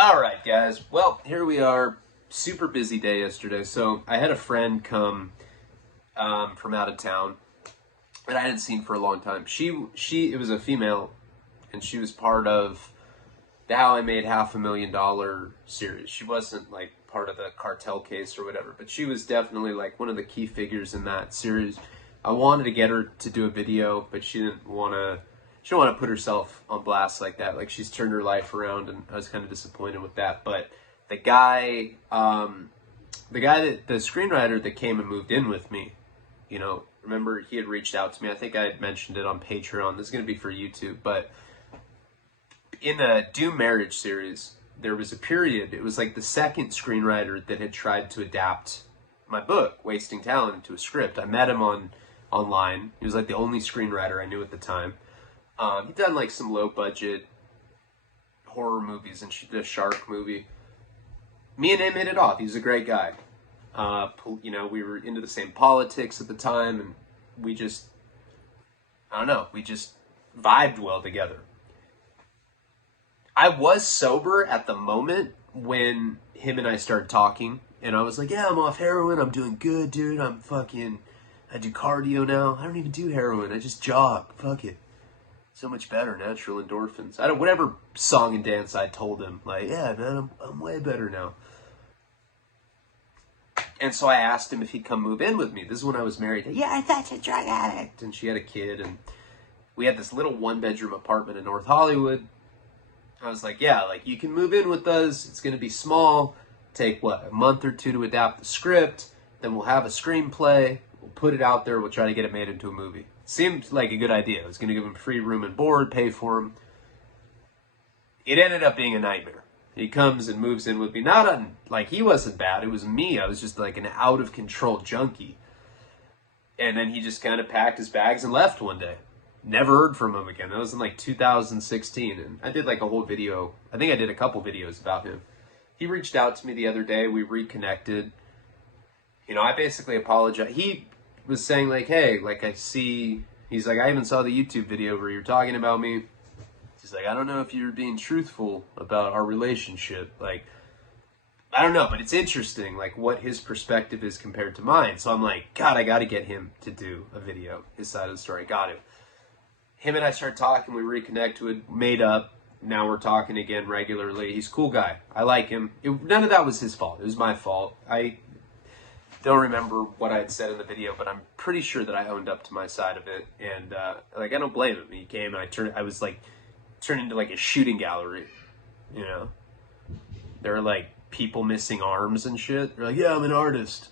All right, guys. Well, here we are. Super busy day yesterday. So I had a friend come from out of town that I hadn't seen for a long time. It was a female, and she was part of the How I Made $500,000 series. She wasn't like part of the cartel case or whatever, but she was definitely like one of the key figures in that series. I wanted to get her to do a video, but she didn't want to. She didn't want to put herself on blast like that. Like, she's turned her life around, and I was kind of disappointed with that. But the screenwriter that came and moved in with me, remember he had reached out to me. I think I had mentioned it on Patreon. This is going to be for YouTube, but in the Doom Marriage series, there was a period. It was like the second screenwriter that had tried to adapt my book, Wasting Talent, into a script. I met him online. He was like the only screenwriter I knew at the time. He'd done like some low budget horror movies, and she did a shark movie. Me and him hit it off. He's a great guy. We were into the same politics at the time, and we just vibed well together. I was sober at the moment when him and I started talking, and I was like, yeah, I'm off heroin. I'm doing good, dude. I do cardio now. I don't even do heroin. I just jog. Fuck it. So much better, natural endorphins. Whatever song and dance I told him, like, yeah, man, I'm way better now. And so I asked him if he'd come move in with me. This is when I was married. Yeah, I thought you're a drug addict. And she had a kid, and we had this little one-bedroom apartment in North Hollywood. I was like, yeah, like, you can move in with us. It's going to be small. Take, a month or two to adapt the script. Then we'll have a screenplay. We'll put it out there. We'll try to get it made into a movie. Seemed like a good idea. I was going to give him free room and board, pay for him. It ended up being a nightmare. He comes and moves in with me. He wasn't bad. It was me. I was just like an out-of-control junkie. And then he just kind of packed his bags and left one day. Never heard from him again. That was in like 2016. And I did like a whole video. I think I did a couple videos about him. He reached out to me the other day. We reconnected. I basically apologized. He was saying like, hey, like he's like, I even saw the YouTube video where you're talking about me. He's like, I don't know if you're being truthful about our relationship. Like, I don't know, but it's interesting, like, what his perspective is compared to mine. So I'm like, God, I got to get him to do a video, his side of the story. Got him. Him and I started talking. We reconnected, made up. Now we're talking again regularly. He's a cool guy. I like him. None of that was his fault. It was my fault. I don't remember what I had said in the video, but I'm pretty sure that I owned up to my side of it. And, I don't blame him. He came and I was like, turned into like a shooting gallery, There were like people missing arms and shit. They're like, yeah, I'm an artist.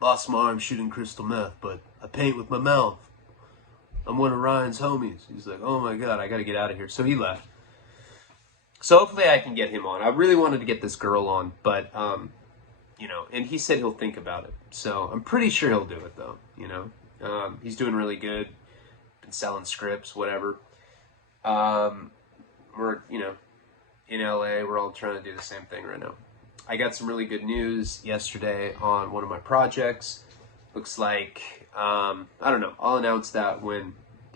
Lost my arm shooting crystal meth, but I paint with my mouth. I'm one of Ryan's homies. He's like, oh my God, I got to get out of here. So he left. So hopefully I can get him on. I really wanted to get this girl on, but, and he said he'll think about it. So I'm pretty sure he'll do it though, he's doing really good. Been selling scripts, whatever. We're, in LA, we're all trying to do the same thing right now. I got some really good news yesterday on one of my projects. Looks like, I don't know, I'll announce that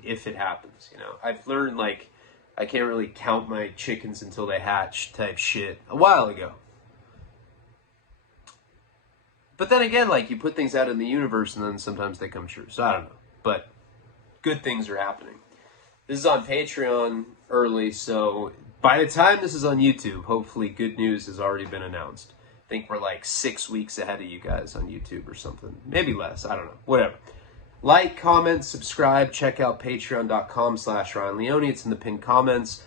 if it happens, I've learned, like, I can't really count my chickens until they hatch type shit a while ago. But then again, like, you put things out in the universe and then sometimes they come true. So I don't know. But good things are happening. This is on Patreon early, so by the time this is on YouTube, hopefully good news has already been announced. I think we're like 6 weeks ahead of you guys on YouTube or something. Maybe less. I don't know. Whatever. Like, comment, subscribe. Check out patreon.com/Ryan Leone. It's in the pinned comments.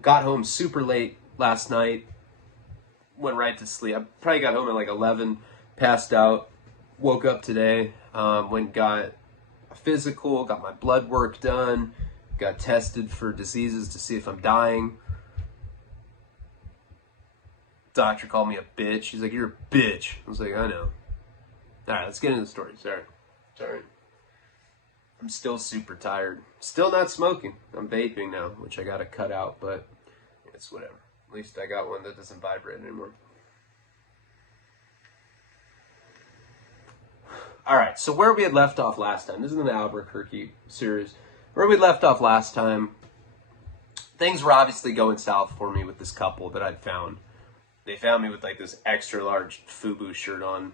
Got home super late last night. Went right to sleep. I probably got home at like 11. Passed out. Woke up today. Got a physical. Got my blood work done. Got tested for diseases to see if I'm dying. Doctor called me a bitch. He's like, you're a bitch. I was like, I know. Alright, let's get into the story. Sorry. I'm still super tired. Still not smoking. I'm vaping now, which I gotta cut out, but it's whatever. At least I got one that doesn't vibrate anymore. Alright, so where we had left off last time, this is in the Albuquerque series. Where we left off last time, things were obviously going south for me with this couple that I'd found. They found me with like this extra large FUBU shirt on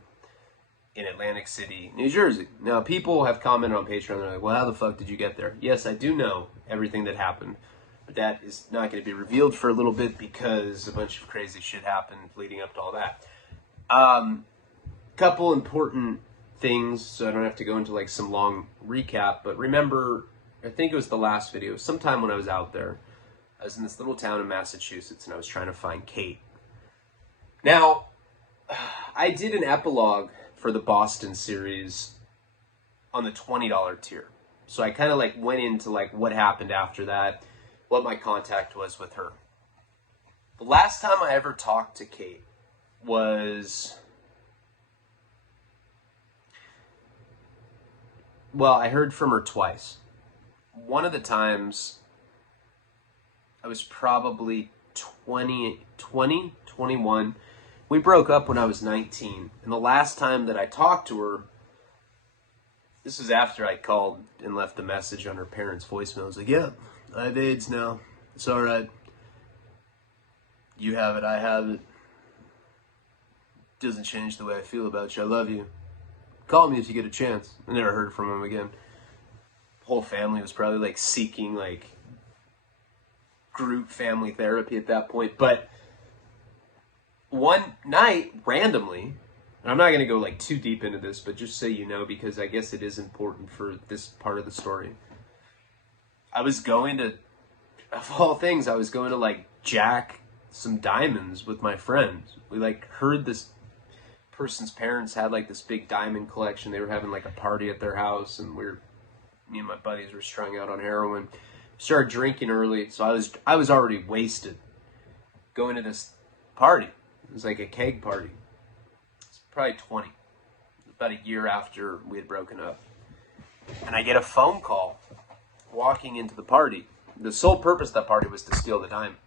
in Atlantic City, New Jersey. Now, people have commented on Patreon, they're like, well, how the fuck did you get there? Yes, I do know everything that happened, but that is not going to be revealed for a little bit because a bunch of crazy shit happened leading up to all that. Couple important things, so I don't have to go into like some long recap, but remember, I think it was the last video, sometime when I was out there, I was in this little town in Massachusetts and I was trying to find Kate. Now, I did an epilogue for the Boston series on the $20 tier. So I kind of like went into like what happened after that, what my contact was with her. The last time I ever talked to Kate was, well, I heard from her twice. One of the times I was probably 21. We broke up when I was 19. And the last time that I talked to her, this was after I called and left a message on her parents' voicemail. I was like, yeah, I have AIDS now. It's all right. You have it, I have it. Doesn't change the way I feel about you. I love you. Call me if you get a chance. I never heard from him again. The whole family was probably like seeking like group family therapy at that point. But one night, randomly, and I'm not going to go like too deep into this, but just so you know, because I guess it is important for this part of the story. I was going to, of all things, I was going to like jack some diamonds with my friends. We like heard this person's parents had like this big diamond collection. They were having like a party at their house, and me and my buddies were strung out on heroin. Started drinking early, so I was already wasted going to this party. It was like a keg party. It's probably 20. It was about a year after we had broken up. And I get a phone call walking into the party. The sole purpose of that party was to steal the diamonds.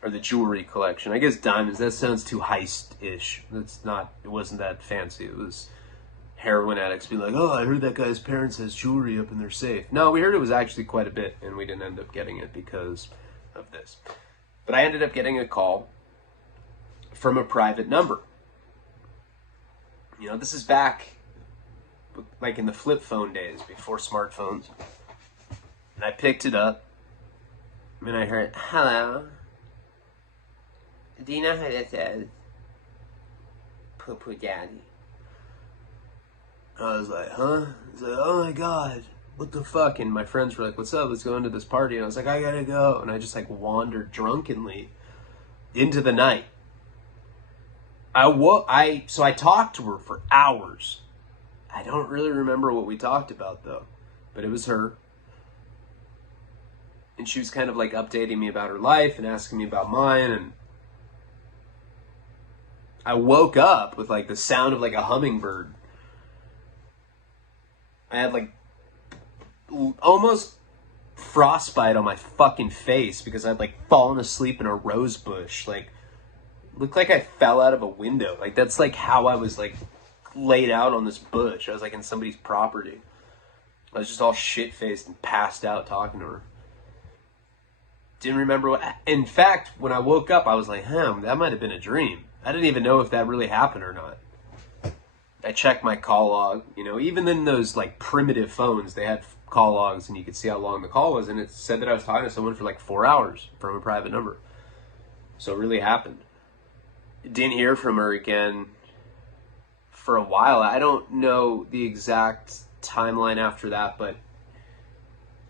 Or the jewelry collection. I guess diamonds, that sounds too heist-ish. It wasn't that fancy. It was heroin addicts being like, oh, I heard that guy's parents has jewelry up in their safe. No, we heard it was actually quite a bit, and we didn't end up getting it because of this. But I ended up getting a call from a private number. You know, this is back like in the flip phone days before smartphones. And I picked it up and I heard, hello. Do you know how that says? Poo-poo daddy. I was like, huh? I was like, oh my God, what the fuck? And my friends were like, what's up? Let's go into this party. And I was like, I gotta go. And I just like wandered drunkenly into the night. So I talked to her for hours. I don't really remember what we talked about though, but it was her. And she was kind of like updating me about her life and asking me about mine. And I woke up with like the sound of like a hummingbird. I had like almost frostbite on my fucking face because I'd like fallen asleep in a rose bush. Like, looked like I fell out of a window. Like, that's like how I was like laid out on this bush. I was like in somebody's property. I was just all shit-faced and passed out talking to her. Didn't remember what... In fact, when I woke up, I was like, that might have been a dream. I didn't even know if that really happened or not. I checked my call log. You know, even in those like primitive phones, they had call logs and you could see how long the call was. And it said that I was talking to someone for like 4 hours from a private number. So it really happened. Didn't hear from her again for a while. I don't know the exact timeline after that, but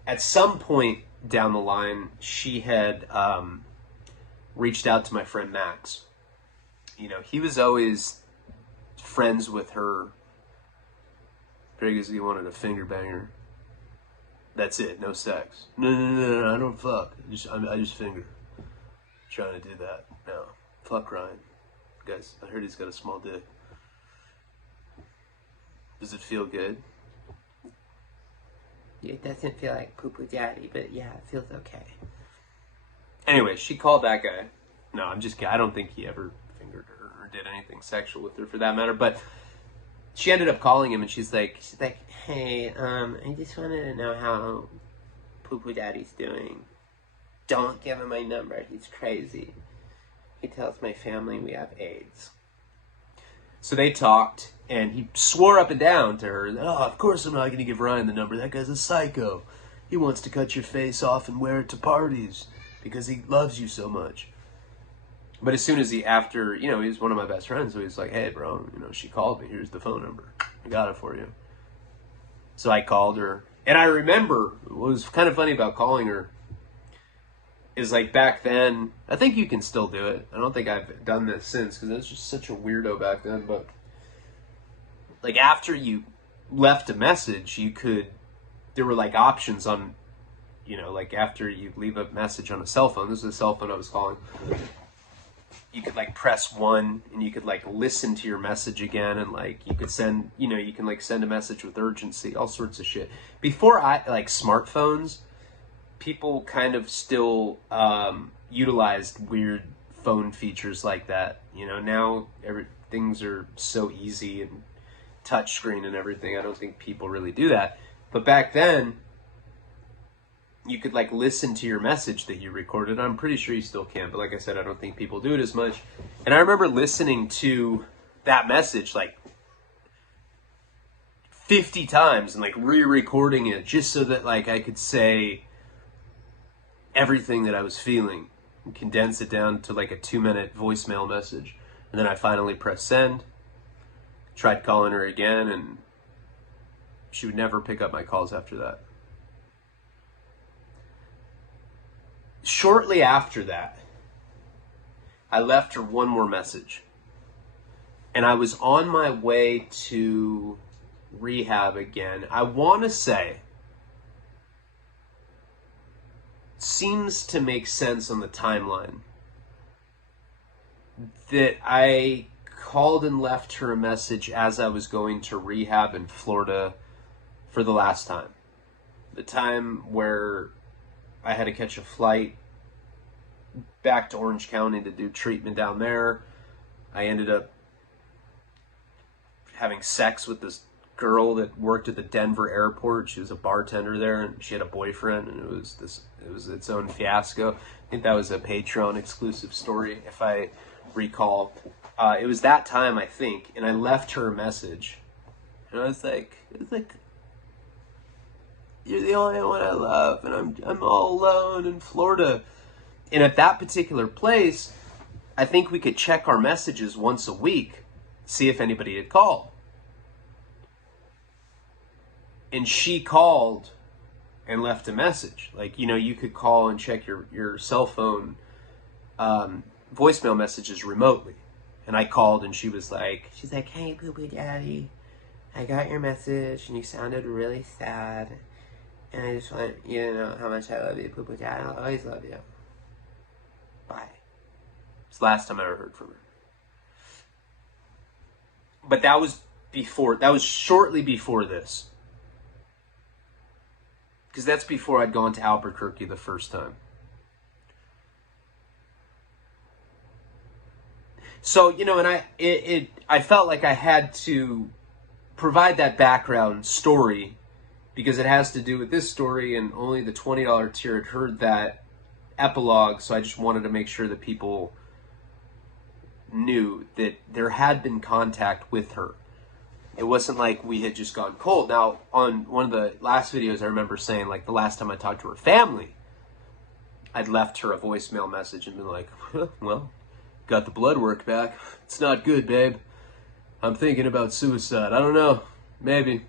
at some point down the line, she had reached out to my friend Max. You know, he was always friends with her because he wanted a finger banger. That's it, no sex. No, I don't fuck. I just finger. Trying to do that. No, fuck Ryan. Guys, I heard he's got a small dick. Does it feel good? It doesn't feel like poo-poo daddy, but yeah, it feels okay. Anyway, she called that guy. No, I'm just kidding. I don't think he ever fingered her or did anything sexual with her for that matter. But she ended up calling him and she's like, hey, I just wanted to know how poo-poo daddy's doing. Don't give him my number. He's crazy. He tells my family we have AIDS. So they talked, and he swore up and down to her, oh, of course I'm not going to give Ryan the number. That guy's a psycho. He wants to cut your face off and wear it to parties because he loves you so much. But as soon as he was one of my best friends, so he's like, hey, bro, she called me. Here's the phone number. I got it for you. So I called her. And I remember what was kind of funny about calling her is like back then, I think you can still do it. I don't think I've done this since because I was just such a weirdo back then. But like after you left a message, there were like options on, like after you leave a message on a cell phone. This is a cell phone I was calling. You could like press 1 and you could like listen to your message again, and like you could send, you can like send a message with urgency, all sorts of shit. Before smartphones, people kind of still utilized weird phone features like that. Now things are so easy and touchscreen and everything. I don't think people really do that. But back then, you could like listen to your message that you recorded. I'm pretty sure you still can, but like I said, I don't think people do it as much. And I remember listening to that message like 50 times and like re-recording it just so that like I could say everything that I was feeling and condense it down to like a 2-minute voicemail message. And then I finally pressed send, tried calling her again, and she would never pick up my calls after that. Shortly after that, I left her one more message. And I was on my way to rehab again. I want to say, seems to make sense on the timeline, that I called and left her a message as I was going to rehab in Florida for the last time. The time where I had to catch a flight back to Orange County to do treatment down there. I ended up having sex with this girl that worked at the Denver airport. She was a bartender there, and she had a boyfriend, and it was its own fiasco. I think that was a Patreon exclusive story, if I recall. It was that time, I think, and I left her a message, and I was like, you're the only one I love, and I'm all alone in Florida. And at that particular place, I think we could check our messages once a week, see if anybody had called. And she called and left a message. Like, you could call and check your cell phone voicemail messages remotely. And I called, and she's like, hey, Poo-Poo Daddy, I got your message, and you sounded really sad. And I just want you to know how much I love you, Poo-Poo Daddy. I'll always love you. Bye. It's the last time I ever heard from her. But that was shortly before this. Because that's before I'd gone to Albuquerque the first time. So, and I felt like I had to provide that background story because it has to do with this story, and only the $20 tier had heard that epilogue, so I just wanted to make sure that people knew that there had been contact with her. It wasn't like we had just gone cold. Now, on one of the last videos, I remember saying, like, the last time I talked to her family, I'd left her a voicemail message and been like, well, got the blood work back. It's not good, babe. I'm thinking about suicide. I don't know. Maybe.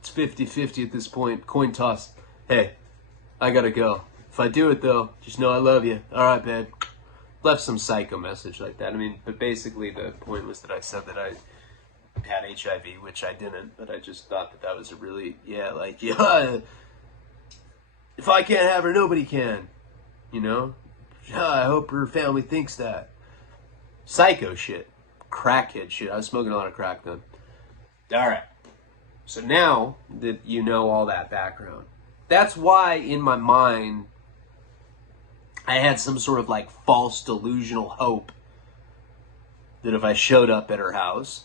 It's 50-50 at this point. Coin toss. Hey, I gotta go. If I do it, though, just know I love you. All right, babe. Left some psycho message like that. I mean, but basically the point was that I said that I had HIV, which I didn't, but I just thought that was a really, if I can't have her, nobody can, I hope her family thinks that. Psycho shit. Crackhead shit. I was smoking a lot of crack then. Alright. So now that you know all that background, that's why in my mind I had some sort of like false delusional hope that if I showed up at her house,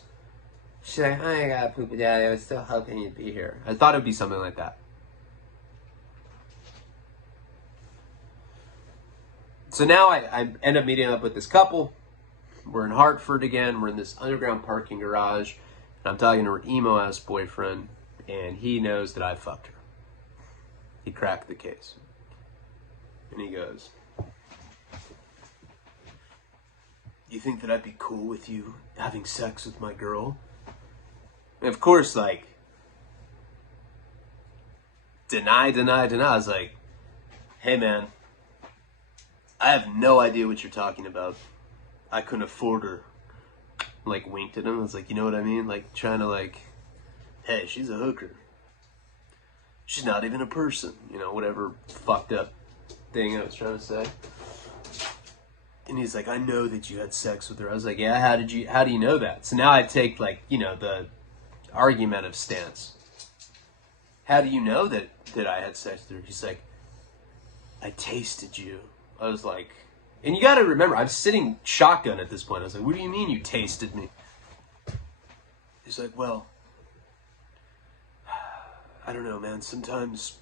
she's like, oh my God, Poo-Poo Daddy, I was still hoping you'd be here. I thought it would be something like that. So now I end up meeting up with this couple. We're in Hartford again. We're in this underground parking garage. And I'm talking to her emo-ass boyfriend. And he knows that I fucked her. He cracked the case. And he goes, "You think that I'd be cool with you having sex with my girl?" And of course, like, deny. I was like, "Hey, man, I have no idea what you're talking about. I couldn't afford her." Like, winked at him. I was like, you know what I mean? Like, trying to, like, hey, she's a hooker. She's not even a person. You know, whatever fucked up thing I was trying to say. And he's like, "I know that you had sex with her." I was like, "Yeah, how do you know that?" So now I take, like, you know, the argumentative stance. "How do you know that I had sex with her?" He's like, "I tasted you." I was like, and you got to remember, I'm sitting shotgun at this point. I was like, "What do you mean you tasted me?" He's like, "Well, I don't know, man. Sometimes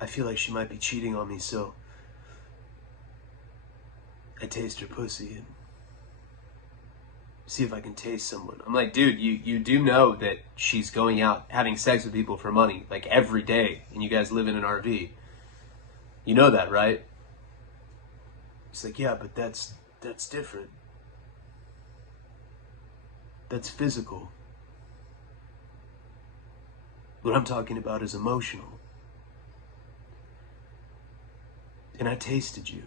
I feel like she might be cheating on me, so I taste her pussy and see if I can taste someone." I'm like, "Dude, you do know that she's going out having sex with people for money, like, every day, and you guys live in an RV. You know that, right?" He's like, "Yeah, but that's different. That's physical. What I'm talking about is emotional. And I tasted you."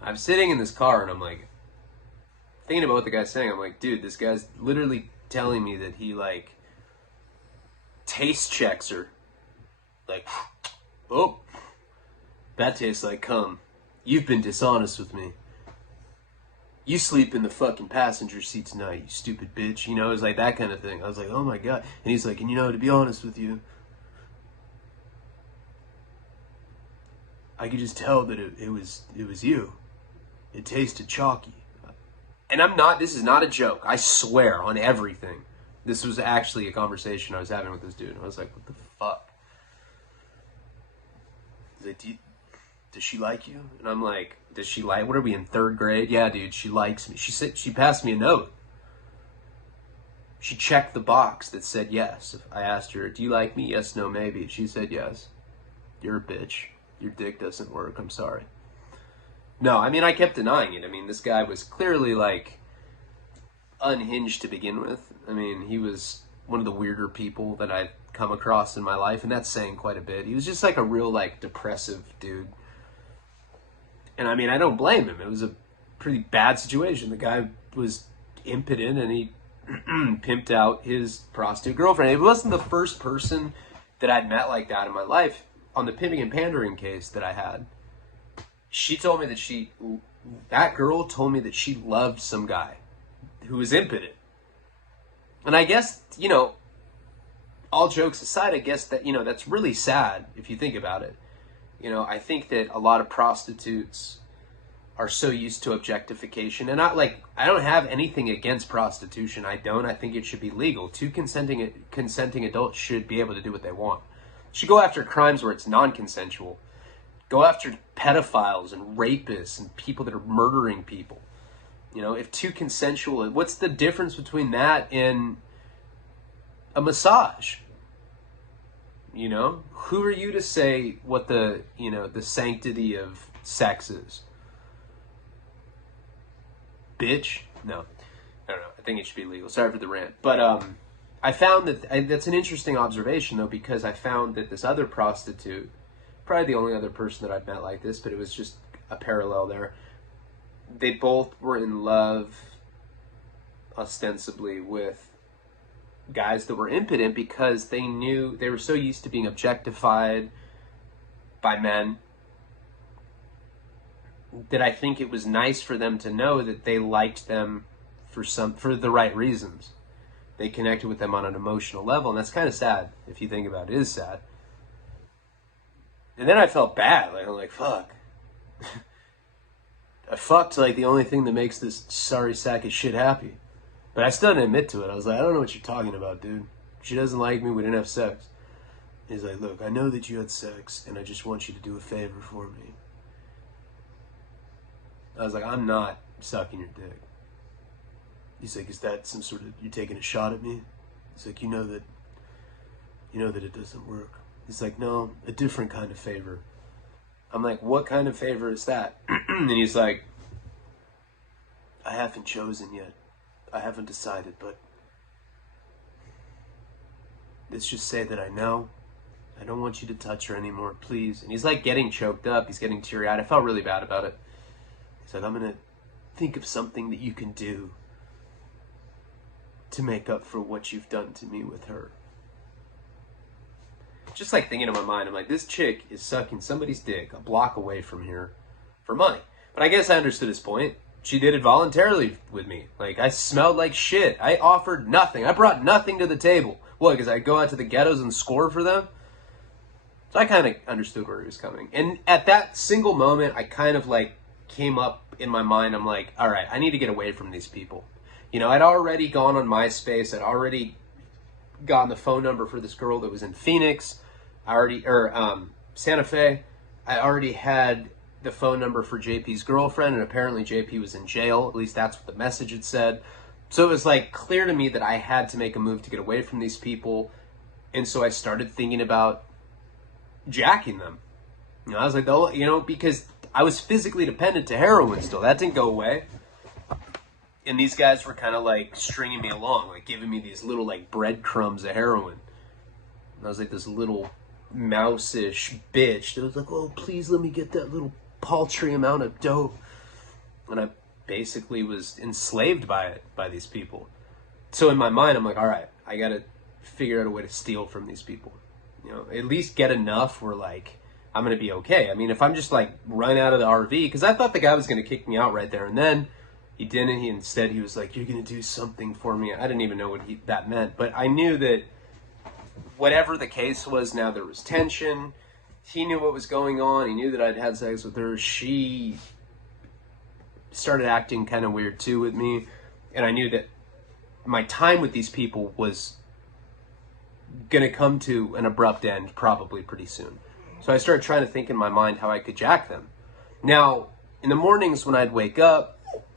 I'm sitting in this car and I'm like, thinking about what the guy's saying. I'm like, dude, this guy's literally telling me that he, like, taste checks her. Like, "Oh, that tastes like cum. You've been dishonest with me. You sleep in the fucking passenger seat tonight, you stupid bitch." You know, it's like that kind of thing. I was like, oh my God. And he's like, "And you know, to be honest with you, I could just tell that it was you. It tasted chalky." And this is not a joke. I swear on everything. This was actually a conversation I was having with this dude. I was like, what the fuck? He's like, does she like you? And I'm like, does she like, what are we in 3rd grade? Yeah, dude, she likes me. She said, she passed me a note. She checked the box that said yes. I asked her, "Do you like me? Yes, no, maybe." She said yes. "You're a bitch. Your dick doesn't work. I'm sorry." No, I mean, I kept denying it. I mean, this guy was clearly, like, unhinged to begin with. I mean, he was one of the weirder people that I've come across in my life, and that's saying quite a bit. He was just, like, a real, like, depressive dude. And, I mean, I don't blame him. It was a pretty bad situation. The guy was impotent, and he pimped out his prostitute girlfriend. It wasn't the first person that I'd met like that in my life. On the pimping and pandering case that I had, she told me that that girl told me that she loved some guy who was impotent. And I guess, you know, all jokes aside, I guess that, you know, that's really sad if you think about it. You know, I think that a lot of prostitutes are so used to objectification, and I don't have anything against prostitution. I think it should be legal. Two consenting adults should be able to do what they want. Should go after crimes where it's non-consensual. Go after pedophiles and rapists and people that are murdering people. You know, if two consensual, what's the difference between that and a massage? You know, who are you to say what the sanctity of sex is? Bitch? No, I don't know. I think it should be legal. Sorry for the rant. But I found that that's an interesting observation, though, because I found that this other prostitute, probably the only other person that I've met like this, but it was just a parallel there. They both were in love, ostensibly, with guys that were impotent because they were so used to being objectified by men that I think it was nice for them to know that they liked them for the right reasons. They connected with them on an emotional level, and that's kind of sad if you think about it. It is sad. And then I felt bad. I'm like, fuck. I fucked like the only thing that makes this sorry sack of shit happy. But I still didn't admit to it. I was like, I don't know what you're talking about, dude. She doesn't like me. We didn't have sex. He's like, look, I know that you had sex, and I just want you to do a favor for me. I was like, I'm not sucking your dick. He's like, is that some sort of, you taking a shot at me? He's like, you know that it doesn't work. He's like, no, a different kind of favor. I'm like, what kind of favor is that? And he's like, I haven't chosen yet. I haven't decided, but let's just say that I know. I don't want you to touch her anymore, please. And he's like getting choked up. He's getting teary-eyed. I felt really bad about it. He's like, I'm going to think of something that you can do to make up for what you've done to me with her. Just like thinking in my mind, I'm like, this chick is sucking somebody's dick a block away from here for money. But I guess I understood his point. She did it voluntarily with me. Like, I smelled like shit. I offered nothing. I brought nothing to the table. What, because I go out to the ghettos and score for them? So I kind of understood where he was coming. And at that single moment, I kind of like came up in my mind. I'm like, all right, I need to get away from these people. You know, I'd already gone on MySpace. I'd already gotten the phone number for this girl that was in Phoenix. Santa Fe. I already had the phone number for JP's girlfriend, and apparently JP was in jail. At least that's what the message had said. So it was like clear to me that I had to make a move to get away from these people. And so I started thinking about jacking them. You know, I was like, oh, you know, because I was physically dependent to heroin still. That didn't go away. And these guys were kind of like stringing me along, like giving me these little like breadcrumbs of heroin. And I was like this little mouse-ish bitch that was like, oh, please let me get that little paltry amount of dope. And I basically was enslaved by it, by these people. So in my mind, I'm like, all right, I got to figure out a way to steal from these people. You know, at least get enough where like I'm going to be okay. I mean, if I'm just like run out of the RV, because I thought the guy was going to kick me out right there and then. He didn't. He was like, you're going to do something for me. I didn't even know what that meant. But I knew that whatever the case was, now there was tension. He knew what was going on. He knew that I'd had sex with her. She started acting kind of weird too with me. And I knew that my time with these people was going to come to an abrupt end probably pretty soon. So I started trying to think in my mind how I could jack them. Now, in the mornings when I'd wake up,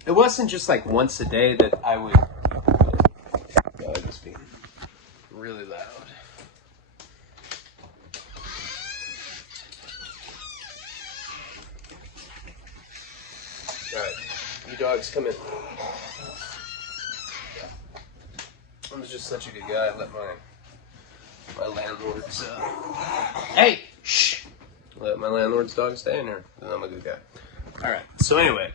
it wasn't just like once a day that I would... Oh, it must be really loud. Alright, you dogs come in. I was just such a good guy. I let my landlord's... Hey! Shh! Let my landlord's dog stay in here. And I'm a good guy. Alright, so anyway...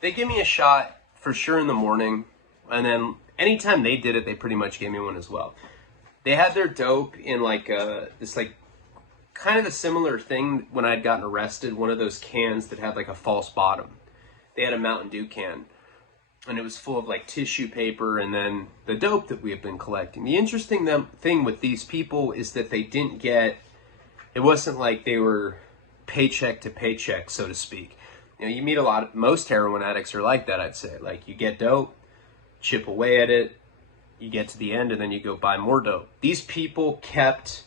They give me a shot for sure in the morning, and then anytime they did it, they pretty much gave me one as well. They had their dope in like this like kind of a similar thing when I'd gotten arrested, one of those cans that had like a false bottom. They had a Mountain Dew can, and it was full of like tissue paper and then the dope that we have been collecting. The interesting thing with these people is that they didn't get, it wasn't like they were paycheck to paycheck, so to speak. You know, you meet most heroin addicts are like that, I'd say. Like, you get dope, chip away at it, you get to the end, and then you go buy more dope. These people kept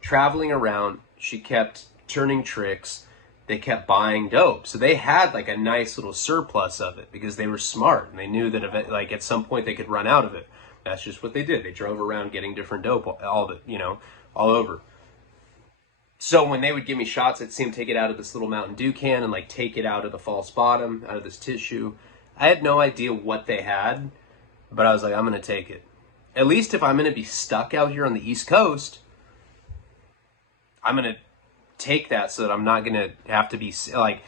traveling around. She kept turning tricks. They kept buying dope. So they had, like, a nice little surplus of it because they were smart, and they knew that, like, at some point they could run out of it. That's just what they did. They drove around getting different dope all over. So when they would give me shots, I'd see them take it out of this little Mountain Dew can and like take it out of the false bottom, out of this tissue. I had no idea what they had, but I was like, I'm going to take it. At least if I'm going to be stuck out here on the East Coast, I'm going to take that so that I'm not going to have to be like,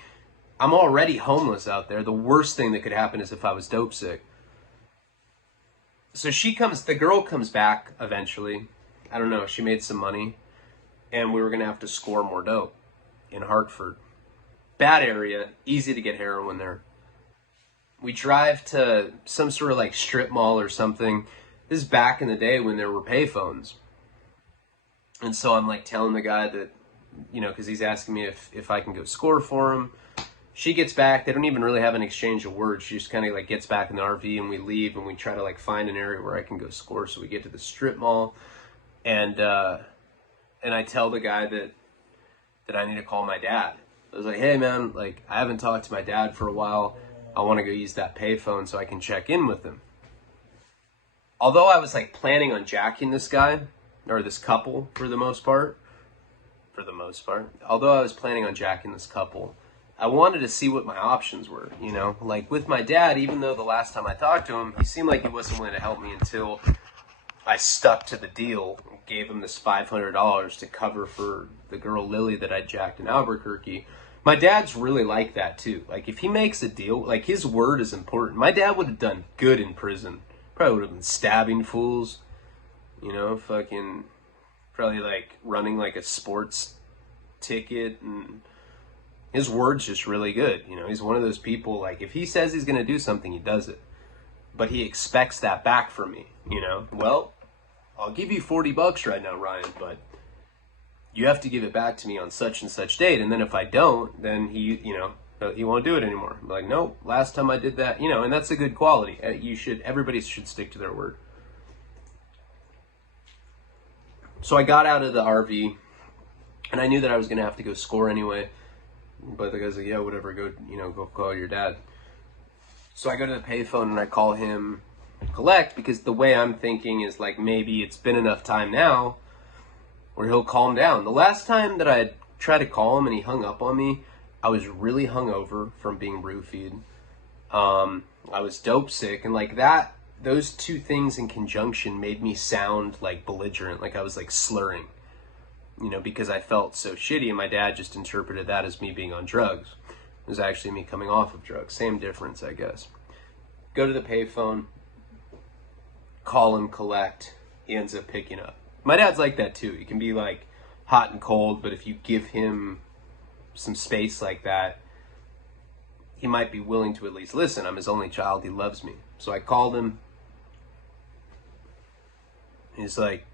I'm already homeless out there. The worst thing that could happen is if I was dope sick. So the girl comes back eventually. I don't know, she made some money. And we were going to have to score more dope in Hartford. Bad area, easy to get heroin there. We drive to some sort of like strip mall or something. This is back in the day when there were payphones. And so I'm like telling the guy that, you know, because he's asking me if I can go score for him. She gets back. They don't even really have an exchange of words. She just kind of like gets back in the RV and we leave and we try to like find an area where I can go score. So we get to the strip mall and I tell the guy that I need to call my dad. I was like, hey man, like I haven't talked to my dad for a while. I want to go use that payphone so I can check in with him. Although I was like planning on jacking this guy or this couple for the most part, although I was planning on jacking this couple, I wanted to see what my options were, you know? Like with my dad, even though the last time I talked to him, he seemed like he wasn't willing to help me until I stuck to the deal, gave him this $500 to cover for the girl Lily that I jacked in Albuquerque. My dad's really like that too. Like if he makes a deal, like his word is important. My dad would have done good in prison. Probably would have been stabbing fools, you know, fucking probably like running like a sports ticket, and his word's just really good. You know, he's one of those people, like if he says he's going to do something, he does it. But he expects that back from me, you know? Well, I'll give you $40 right now, Ryan, but you have to give it back to me on such and such date. And then if I don't, then he won't do it anymore. I'm like, no, last time I did that, you know, and that's a good quality. Everybody should stick to their word. So I got out of the RV and I knew that I was going to have to go score anyway. But the guy's like, yeah, whatever, go call your dad. So I go to the payphone and I call him collect, because the way I'm thinking is like maybe it's been enough time now where he'll calm down. The last time that I tried to call him and he hung up on me, I was really hungover from being roofied. I was dope sick, and like that, those two things in conjunction made me sound like belligerent, like I was like slurring, you know, because I felt so shitty, and my dad just interpreted that as me being on drugs. It was actually me coming off of drugs. Same difference, I guess. Go to the payphone, call him collect. He ends up picking up. My dad's like that too. He can be like hot and cold, but if you give him some space like that, he might be willing to at least listen. I'm his only child. He loves me. So I called him. He's like,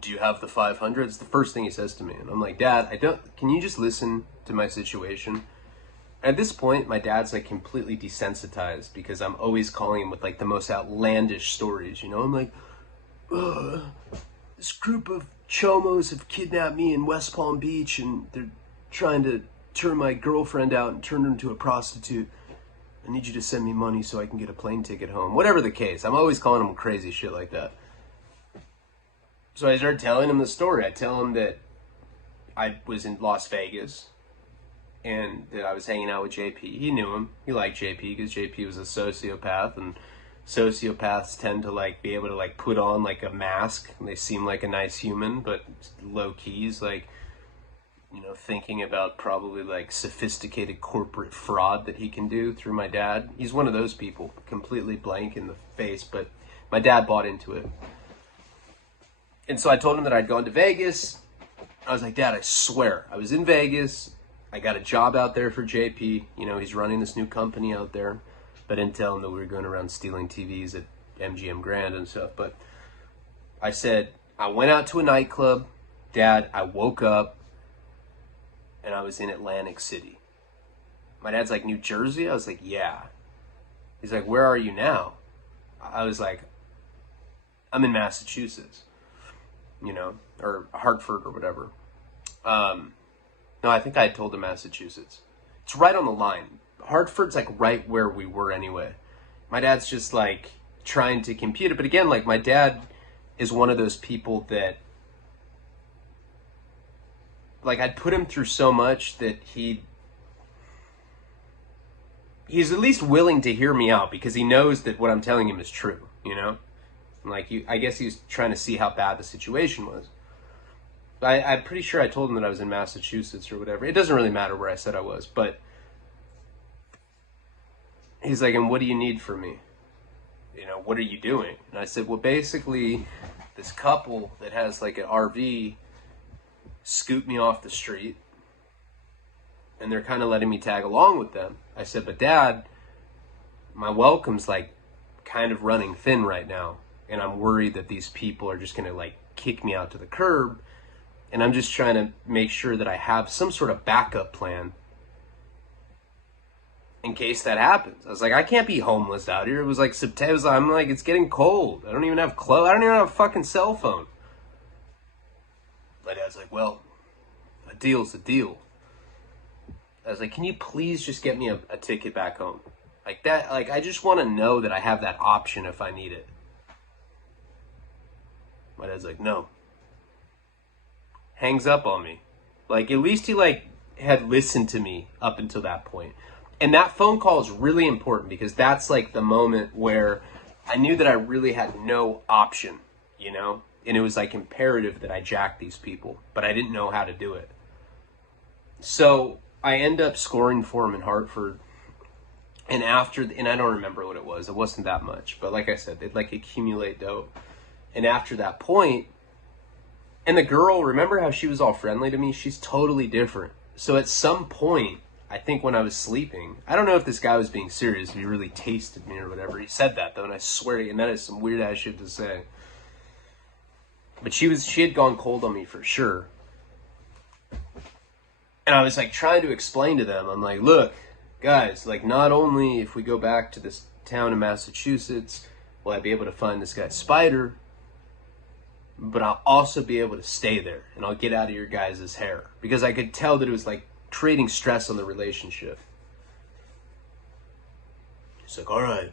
do you have the 500? It's the first thing he says to me. And I'm like, Dad, can you just listen to my situation? At this point, my dad's like completely desensitized because I'm always calling him with like the most outlandish stories, you know? I'm like, this group of chomos have kidnapped me in West Palm Beach and they're trying to turn my girlfriend out and turn her into a prostitute. I need you to send me money so I can get a plane ticket home. Whatever the case, I'm always calling him crazy shit like that. So I started telling him the story. I tell him that I was in Las Vegas and that I was hanging out with JP. He knew him. He liked JP because JP was a sociopath, and sociopaths tend to like be able to like put on like a mask and they seem like a nice human, but low keys like, you know, thinking about probably like sophisticated corporate fraud that he can do through my dad. He's one of those people, completely blank in the face, but my dad bought into it. And so I told him that I'd gone to Vegas. I was like, Dad, I swear, I was in Vegas. I got a job out there for JP. You know, he's running this new company out there. But I didn't tell him that we were going around stealing TVs at MGM Grand and stuff. But I said, I went out to a nightclub. Dad, I woke up and I was in Atlantic City. My dad's like, New Jersey? I was like, yeah. He's like, where are you now? I was like, I'm in Massachusetts. You know, or Hartford or whatever. No, I think I had told him Massachusetts. It's right on the line. Hartford's like right where we were anyway. My dad's just like trying to compute it. But again, like my dad is one of those people that, like, I'd put him through so much that he's at least willing to hear me out because he knows that what I'm telling him is true, you know? Like, I guess he was trying to see how bad the situation was. I'm pretty sure I told him that I was in Massachusetts or whatever. It doesn't really matter where I said I was, but he's like, and what do you need from me? You know, what are you doing? And I said, well, basically, this couple that has like an RV scooped me off the street, and they're kind of letting me tag along with them. I said, but Dad, my welcome's like kind of running thin right now. And I'm worried that these people are just going to like kick me out to the curb. And I'm just trying to make sure that I have some sort of backup plan in case that happens. I was like, I can't be homeless out here. It was like September. I'm like, it's getting cold. I don't even have clothes. I don't even have a fucking cell phone. My dad's like, well, a deal's a deal. I was like, can you please just get me a ticket back home? Like that, like, I just want to know that I have that option if I need it. My dad's like, no. Hangs up on me. Like, at least he, like, had listened to me up until that point. And that phone call is really important because that's, like, the moment where I knew that I really had no option, you know? And it was, like, imperative that I jack these people. But I didn't know how to do it. So I end up scoring for him in Hartford. And and I don't remember what it was. It wasn't that much. But like I said, they'd, like, accumulate dope. And after that point, and the girl, remember how she was all friendly to me? She's totally different. So at some point, I think when I was sleeping, I don't know if this guy was being serious, if he really tasted me or whatever. He said that, though, and I swear to you, and that is some weird-ass shit to say. But she had gone cold on me for sure. And I was, like, trying to explain to them, I'm like, look, guys, like, not only if we go back to this town in Massachusetts, will I be able to find this guy Spider, but I'll also be able to stay there, and I'll get out of your guys' hair. Because I could tell that it was, like, creating stress on the relationship. He's like, all right,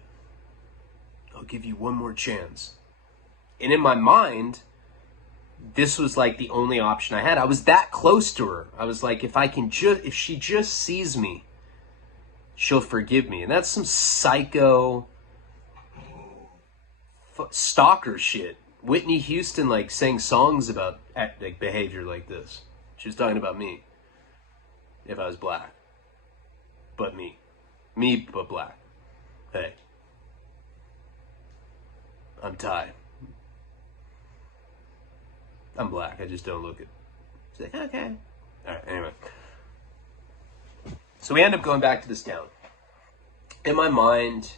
I'll give you one more chance. And in my mind, this was, like, the only option I had. I was that close to her. I was like, if she just sees me, she'll forgive me. And that's some psycho stalker shit. Whitney Houston, like, sang songs about, like, behavior like this. She was talking about me. If I was black. But me. Me, but black. Hey. I'm Thai. I'm black. I just don't look it. She's like, okay. Alright, anyway. So we end up going back to this town. In my mind,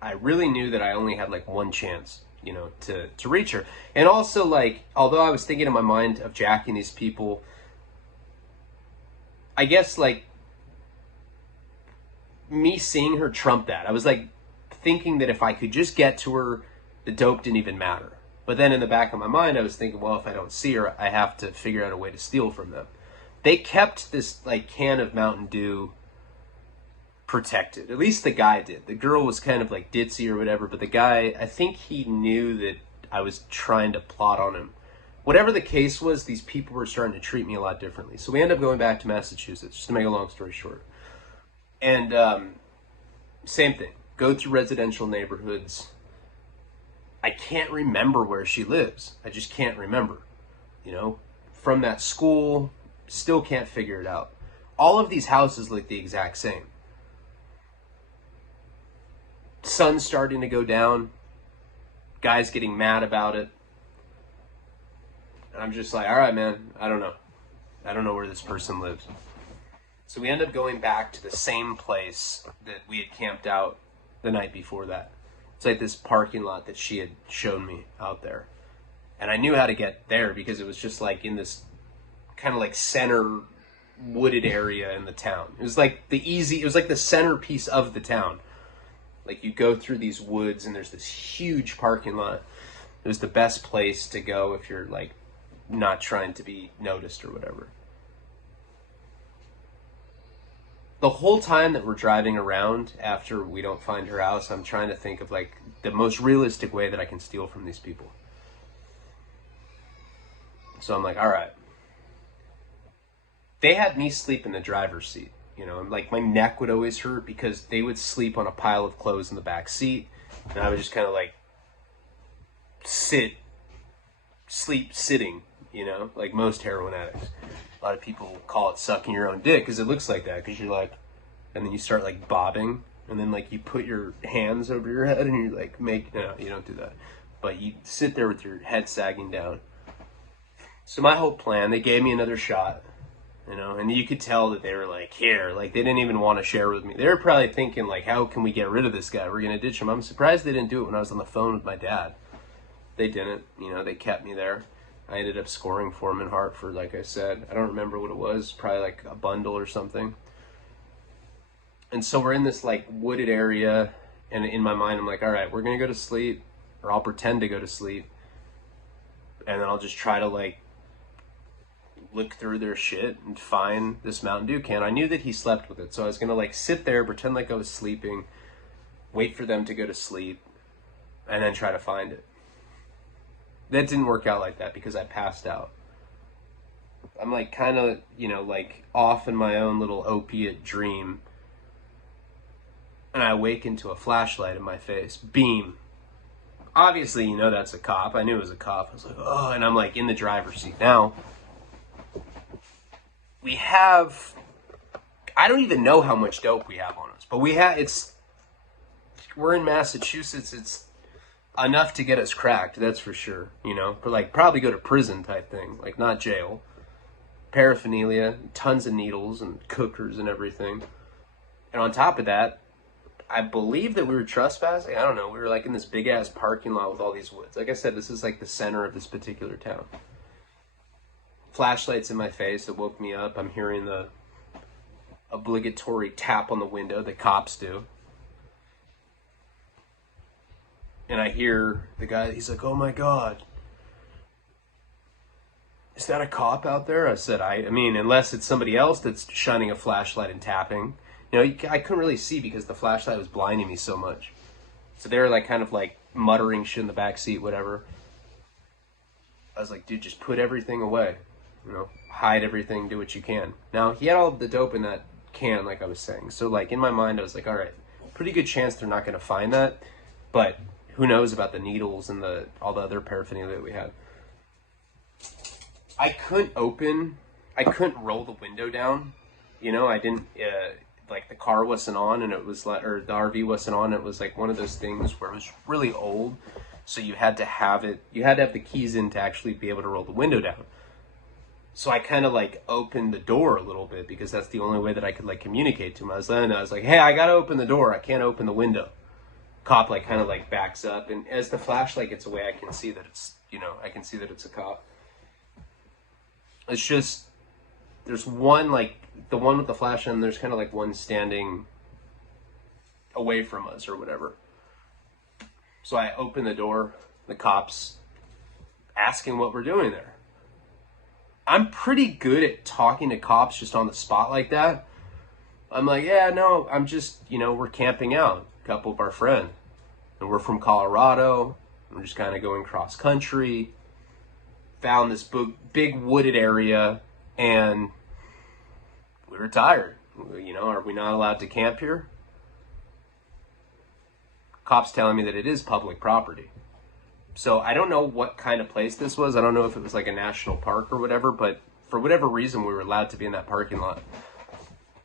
I really knew that I only had, like, one chance, you know, to reach her. And also, like, although I was thinking in my mind of jacking these people, I guess, like, me seeing her trumped that. I was, like, thinking that if I could just get to her, the dope didn't even matter. But then in the back of my mind, I was thinking, well, if I don't see her, I have to figure out a way to steal from them. They kept this, like, can of Mountain Dew protected. At least the guy did. The girl was kind of, like, ditzy or whatever, but the guy, I think he knew that I was trying to plot on him. Whatever the case was, these people were starting to treat me a lot differently. So we end up going back to Massachusetts, just to make a long story short. And same thing. Go through residential neighborhoods. I can't remember where she lives. I just can't remember. You know? From that school, still can't figure it out. All of these houses look the exact same. Sun's starting to go down. Guys getting mad about it. And I'm just like, all right, man, I don't know. I don't know where this person lives. So we end up going back to the same place that we had camped out the night before that. It's like this parking lot that she had shown me out there. And I knew how to get there because it was just like in this kind of like center wooded area in the town. It was like it was like the centerpiece of the town. Like you go through these woods and there's this huge parking lot. It was the best place to go if you're like not trying to be noticed or whatever. The whole time that we're driving around after we don't find her house, I'm trying to think of like the most realistic way that I can steal from these people. So I'm like, all right. They had me sleep in the driver's seat, you know, and like my neck would always hurt because they would sleep on a pile of clothes in the back seat, and I would just kind of like sleep sitting, you know, like most heroin addicts. A lot of people call it sucking your own dick because it looks like that, because you're like, and then you start like bobbing, and then like you put your hands over your head and you like no, you don't do that, but you sit there with your head sagging down. So my whole plan, they gave me another shot, you know, and you could tell that they were like, here, like they didn't even want to share with me. They were probably thinking like, how can we get rid of this guy? We're going to ditch him. I'm surprised they didn't do it when I was on the phone with my dad. They didn't, you know, they kept me there. I ended up scoring for him in Hartford, like I said. I don't remember what it was, probably like a bundle or something. And so we're in this like wooded area, and in my mind I'm like, all right, we're gonna go to sleep, or I'll pretend to go to sleep, and then I'll just try to like look through their shit and find this Mountain Dew can. I knew that he slept with it, so I was gonna like sit there, pretend like I was sleeping, wait for them to go to sleep, and then try to find it. That didn't work out like that because I passed out. I'm like kind of, you know, like off in my own little opiate dream. And I awaken to a flashlight in my face. Beam. Obviously, you know that's a cop. I knew it was a cop. I was like, oh, and I'm like in the driver's seat. Now, we have, I don't even know how much dope we have on us, but we're in Massachusetts. It's enough to get us cracked, that's for sure. You know, for like probably go to prison type thing, like not jail. Paraphernalia, tons of needles and cookers and everything. And on top of that, I believe that we were trespassing. I don't know. We were like in this big ass parking lot with all these woods. Like I said, this is like the center of this particular town. Flashlights in my face that woke me up. I'm hearing the obligatory tap on the window that cops do. And I hear the guy, he's like, oh my God, is that a cop out there? I said, I mean, unless it's somebody else that's shining a flashlight and tapping. You know, I couldn't really see because the flashlight was blinding me so much. So they were like kind of like muttering shit in the back seat, whatever. I was like, dude, just put everything away. You know, hide everything, do what you can. Now, he had all of the dope in that can, like I was saying. So like in my mind, I was like, all right, pretty good chance they're not going to find that. But who knows about the needles and all the other paraphernalia that we had. I couldn't roll the window down. You know, I didn't, like the car wasn't on and it was like, or the RV wasn't on. It was like one of those things where it was really old. So you had to have the keys in to actually be able to roll the window down. So I kind of like opened the door a little bit because that's the only way that I could like communicate to him. I was like, hey, I got to open the door. I can't open the window. Cop like kind of like backs up. And as the flashlight gets away, I can see that it's a cop. It's just, there's one, like, the one with the flash and there's kind of like one standing away from us or whatever. So I open the door, the cop's asking what we're doing there. I'm pretty good at talking to cops just on the spot like that. I'm like, yeah, no, I'm just, you know, we're camping out, a couple of our friends. And we're from Colorado. We're just kind of going cross country. Found this big wooded area, and we were tired. You know, are we not allowed to camp here? Cops telling me that it is public property. So I don't know what kind of place this was. I don't know if it was like a national park or whatever, but for whatever reason, we were allowed to be in that parking lot.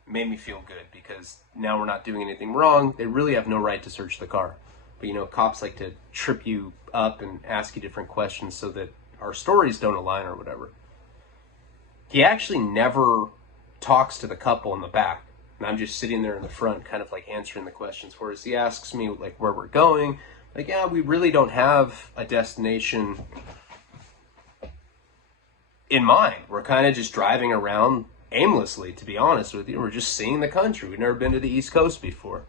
It made me feel good because now we're not doing anything wrong. They really have no right to search the car. But, you know, cops like to trip you up and ask you different questions so that our stories don't align or whatever. He actually never talks to the couple in the back. And I'm just sitting there in the front kind of like answering the questions for us. He asks me like where we're going. Like, yeah, we really don't have a destination in mind. We're kind of just driving around aimlessly, to be honest with you. We're just seeing the country. We've never been to the East Coast before.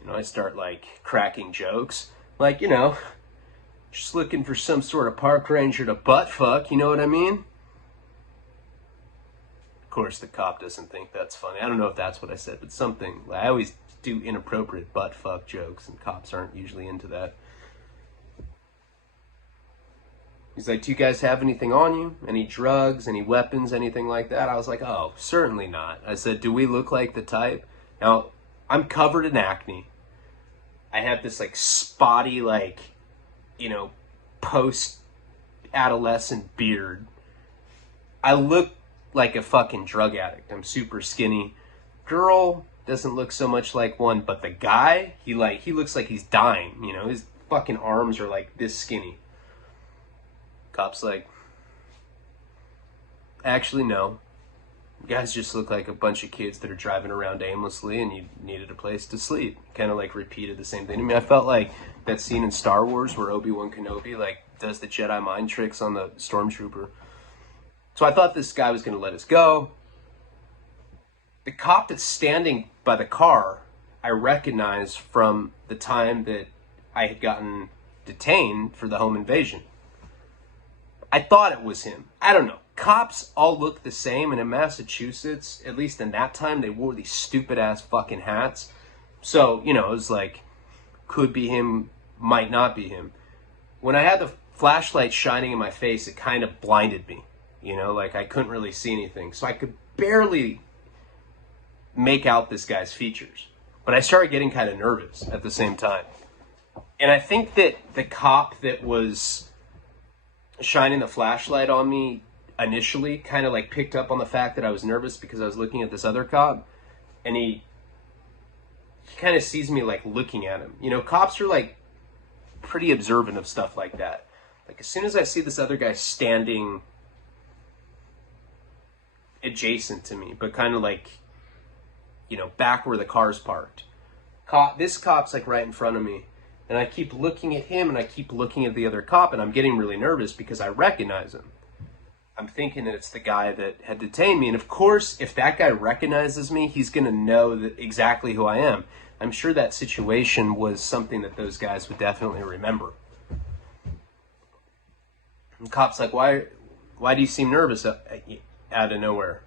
You know, I start like cracking jokes. Like, you know, just looking for some sort of park ranger to butt fuck, you know what I mean? Of course, the cop doesn't think that's funny. I don't know if that's what I said, but something. I always do inappropriate butt fuck jokes, and cops aren't usually into that. He's like, do you guys have anything on you? Any drugs, any weapons, anything like that? I was like, oh, certainly not. I said, do we look like the type? Now, I'm covered in acne. I have this like spotty, like, you know, post-adolescent beard. I look like a fucking drug addict. I'm super skinny. Girl doesn't look so much like one, but the guy, he looks like he's dying, you know? His fucking arms are like this skinny. Cop's like, actually, no. You guys just look like a bunch of kids that are driving around aimlessly and you needed a place to sleep. Kind of like repeated the same thing to me. I felt like that scene in Star Wars where Obi-Wan Kenobi like does the Jedi mind tricks on the stormtrooper. So I thought this guy was going to let us go. The cop that's standing by the car I recognized from the time that I had gotten detained for the home invasion. I thought it was him. I don't know. Cops all look the same, and in Massachusetts, at least in that time, they wore these stupid ass fucking hats. So, you know, it was like, could be him, might not be him. When I had the flashlight shining in my face, it kind of blinded me. You know, like I couldn't really see anything. So I could barely make out this guy's features. But I started getting kind of nervous at the same time. And I think that the cop that was shining the flashlight on me initially kind of like picked up on the fact that I was nervous because I was looking at this other cop, and he kind of sees me like looking at him. You know, cops are like pretty observant of stuff like that. Like as soon as I see this other guy standing adjacent to me, but kind of like, you know, back where the car's parked, this cop's like right in front of me. And I keep looking at him and I keep looking at the other cop, and I'm getting really nervous because I recognize him. I'm thinking that it's the guy that had detained me. And of course, if that guy recognizes me, he's going to know that exactly who I am. I'm sure that situation was something that those guys would definitely remember. And the cop's like, why do you seem nervous out of nowhere?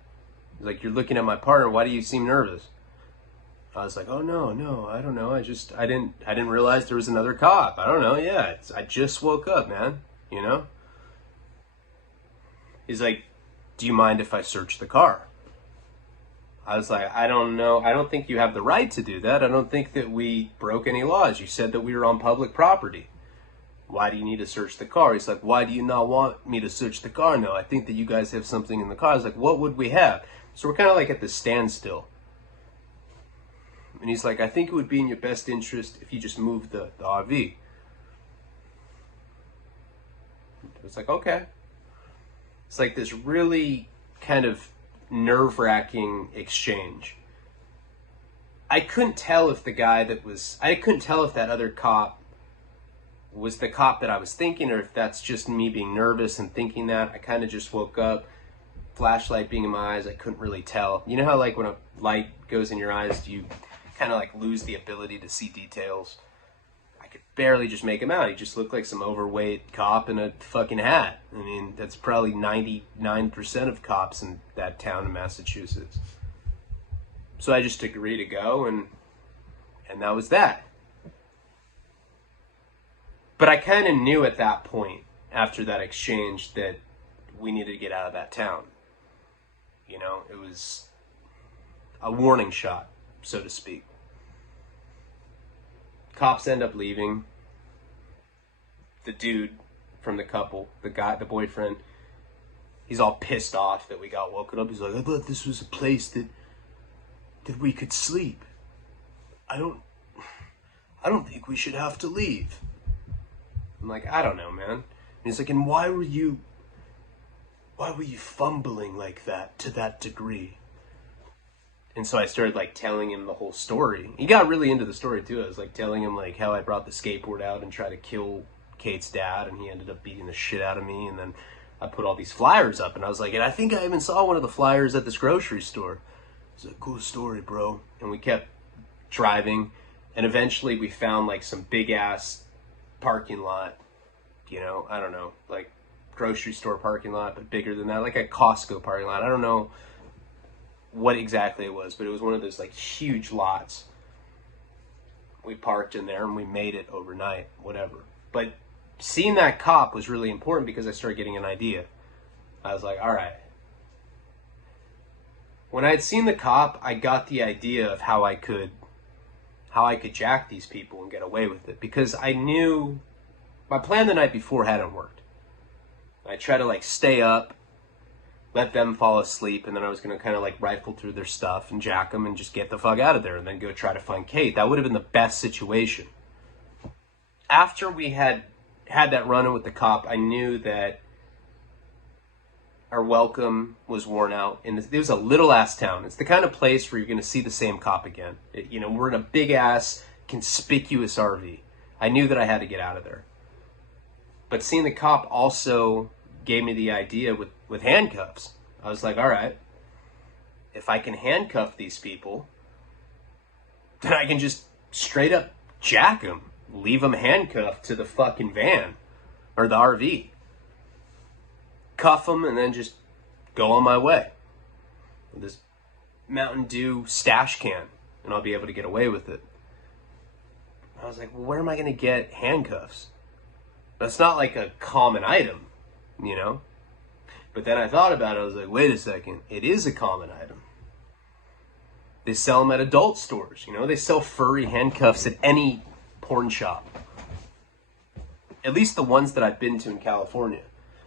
He's like, you're looking at my partner. Why do you seem nervous? I was like, oh no, I don't know. I didn't realize there was another cop. I don't know. Yeah, I just woke up, man. You know? He's like, do you mind if I search the car? I was like, I don't know. I don't think you have the right to do that. I don't think that we broke any laws. You said that we were on public property. Why do you need to search the car? He's like, why do you not want me to search the car? No, I think that you guys have something in the car. I was like, what would we have? So we're kind of like at the standstill. And he's like, I think it would be in your best interest if you just moved the RV. It's like, okay. It's like this really kind of nerve-wracking exchange. I couldn't tell if that other cop was the cop that I was thinking, or if that's just me being nervous and thinking that. I kind of just woke up, flashlight being in my eyes, I couldn't really tell. You know how like when a light goes in your eyes, you kind of like lose the ability to see details? I could barely just make him out. He just looked like some overweight cop in a fucking hat. I mean, that's probably 99% of cops in that town in Massachusetts. So I just agreed to go, and that was that. But I kind of knew at that point, after that exchange, that we needed to get out of that town. You know, it was a warning shot, so to speak. Cops end up leaving. The dude from the couple, the boyfriend, he's all pissed off that we got woken up. He's like, I thought this was a place that we could sleep. I don't think we should have to leave. I'm like, I don't know, man. And he's like, and why were you fumbling like that to that degree? And so I started like telling him the whole story. He got really into the story too. I was like telling him like how I brought the skateboard out and tried to kill Kate's dad, and he ended up beating the shit out of me. And then I put all these flyers up, and I was like, and I think I even saw one of the flyers at this grocery store. It's a cool story, bro. And we kept driving, and eventually we found like some big ass parking lot, you know, I don't know, like grocery store parking lot, but bigger than that, like a Costco parking lot. I don't know what exactly it was, but it was one of those like huge lots. We parked in there and we made it overnight, whatever. But seeing that cop was really important because I started getting an idea. I was like, all right. When I had seen the cop, I got the idea of how I could jack these people and get away with it, because I knew my plan the night before hadn't worked. I tried to like stay up, let them fall asleep, and then I was going to kind of like rifle through their stuff and jack them and just get the fuck out of there and then go try to find Kate. That would have been the best situation. After we had that run-in with the cop, I knew that our welcome was worn out. And it was a little-ass town. It's the kind of place where you're going to see the same cop again. You know, we're in a big-ass, conspicuous RV. I knew that I had to get out of there. But seeing the cop also gave me the idea with handcuffs. I was like, all right, if I can handcuff these people, then I can just straight up jack them, leave them handcuffed to the fucking van or the RV, cuff them, and then just go on my way with this Mountain Dew stash can, and I'll be able to get away with it. I was like, well, where am I going to get handcuffs? That's not like a common item, you know? But then I thought about it. I was like, wait a second. It is a common item. They sell them at adult stores, you know? They sell furry handcuffs at any porn shop. At least the ones that I've been to in California.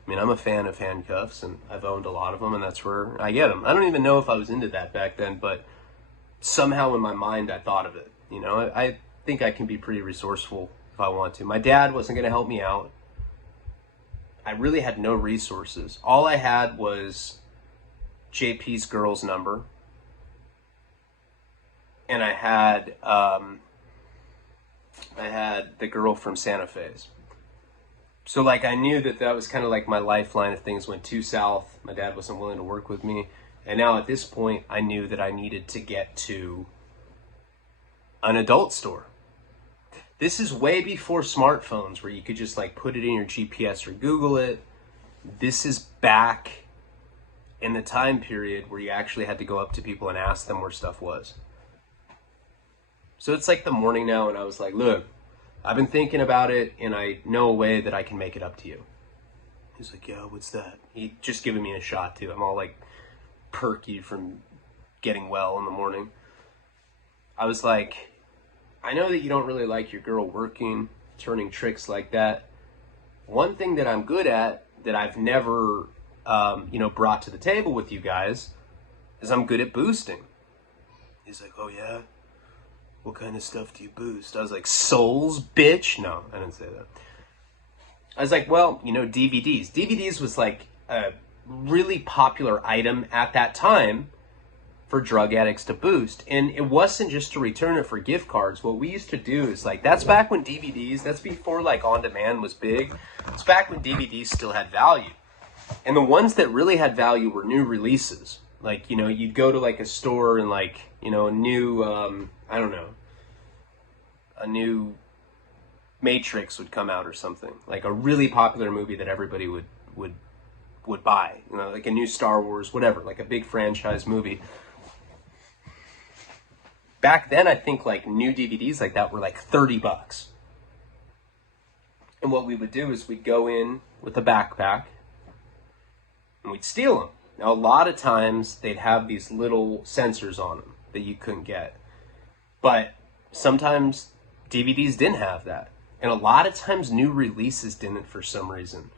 I mean, I'm a fan of handcuffs, and I've owned a lot of them, and that's where I get them. I don't even know if I was into that back then, but somehow in my mind I thought of it. You know, I think I can be pretty resourceful if I want to. My dad wasn't going to help me out. I really had no resources. All I had was JP's girl's number, and I had the girl from Santa Fe's. So like I knew that was kind of like my lifeline if things went too south. My dad wasn't willing to work with me. And now at this point, I knew that I needed to get to an adult store. This is way before smartphones where you could just like put it in your GPS or Google it. This is back in the time period where you actually had to go up to people and ask them where stuff was. So it's like the morning now, and I was like, look, I've been thinking about it, and I know a way that I can make it up to you. He's like, yeah, what's that? He just giving me a shot, too. I'm all, like, perky from getting well in the morning. I was like, I know that you don't really like your girl working, turning tricks like that. One thing that I'm good at that I've never, brought to the table with you guys is I'm good at boosting. He's like, oh, yeah? What kind of stuff do you boost? I was like, souls, bitch? No, I didn't say that. I was like, well, DVDs. DVDs was like a really popular item at that time for drug addicts to boost. And it wasn't just to return it for gift cards. What we used to do is like, that's back when DVDs, that's before like on demand was big. It's back when DVDs still had value. And the ones that really had value were new releases. Like, you'd go to like a store and like, a new, a new Matrix would come out or something. Like a really popular movie that everybody would buy. Like a new Star Wars, whatever, like a big franchise movie. Back then, I think like new DVDs like that were like $30. And what we would do is we'd go in with a backpack and we'd steal them. Now, a lot of times they'd have these little sensors on them that you couldn't get. But sometimes DVDs didn't have that. And a lot of times new releases didn't for some reason.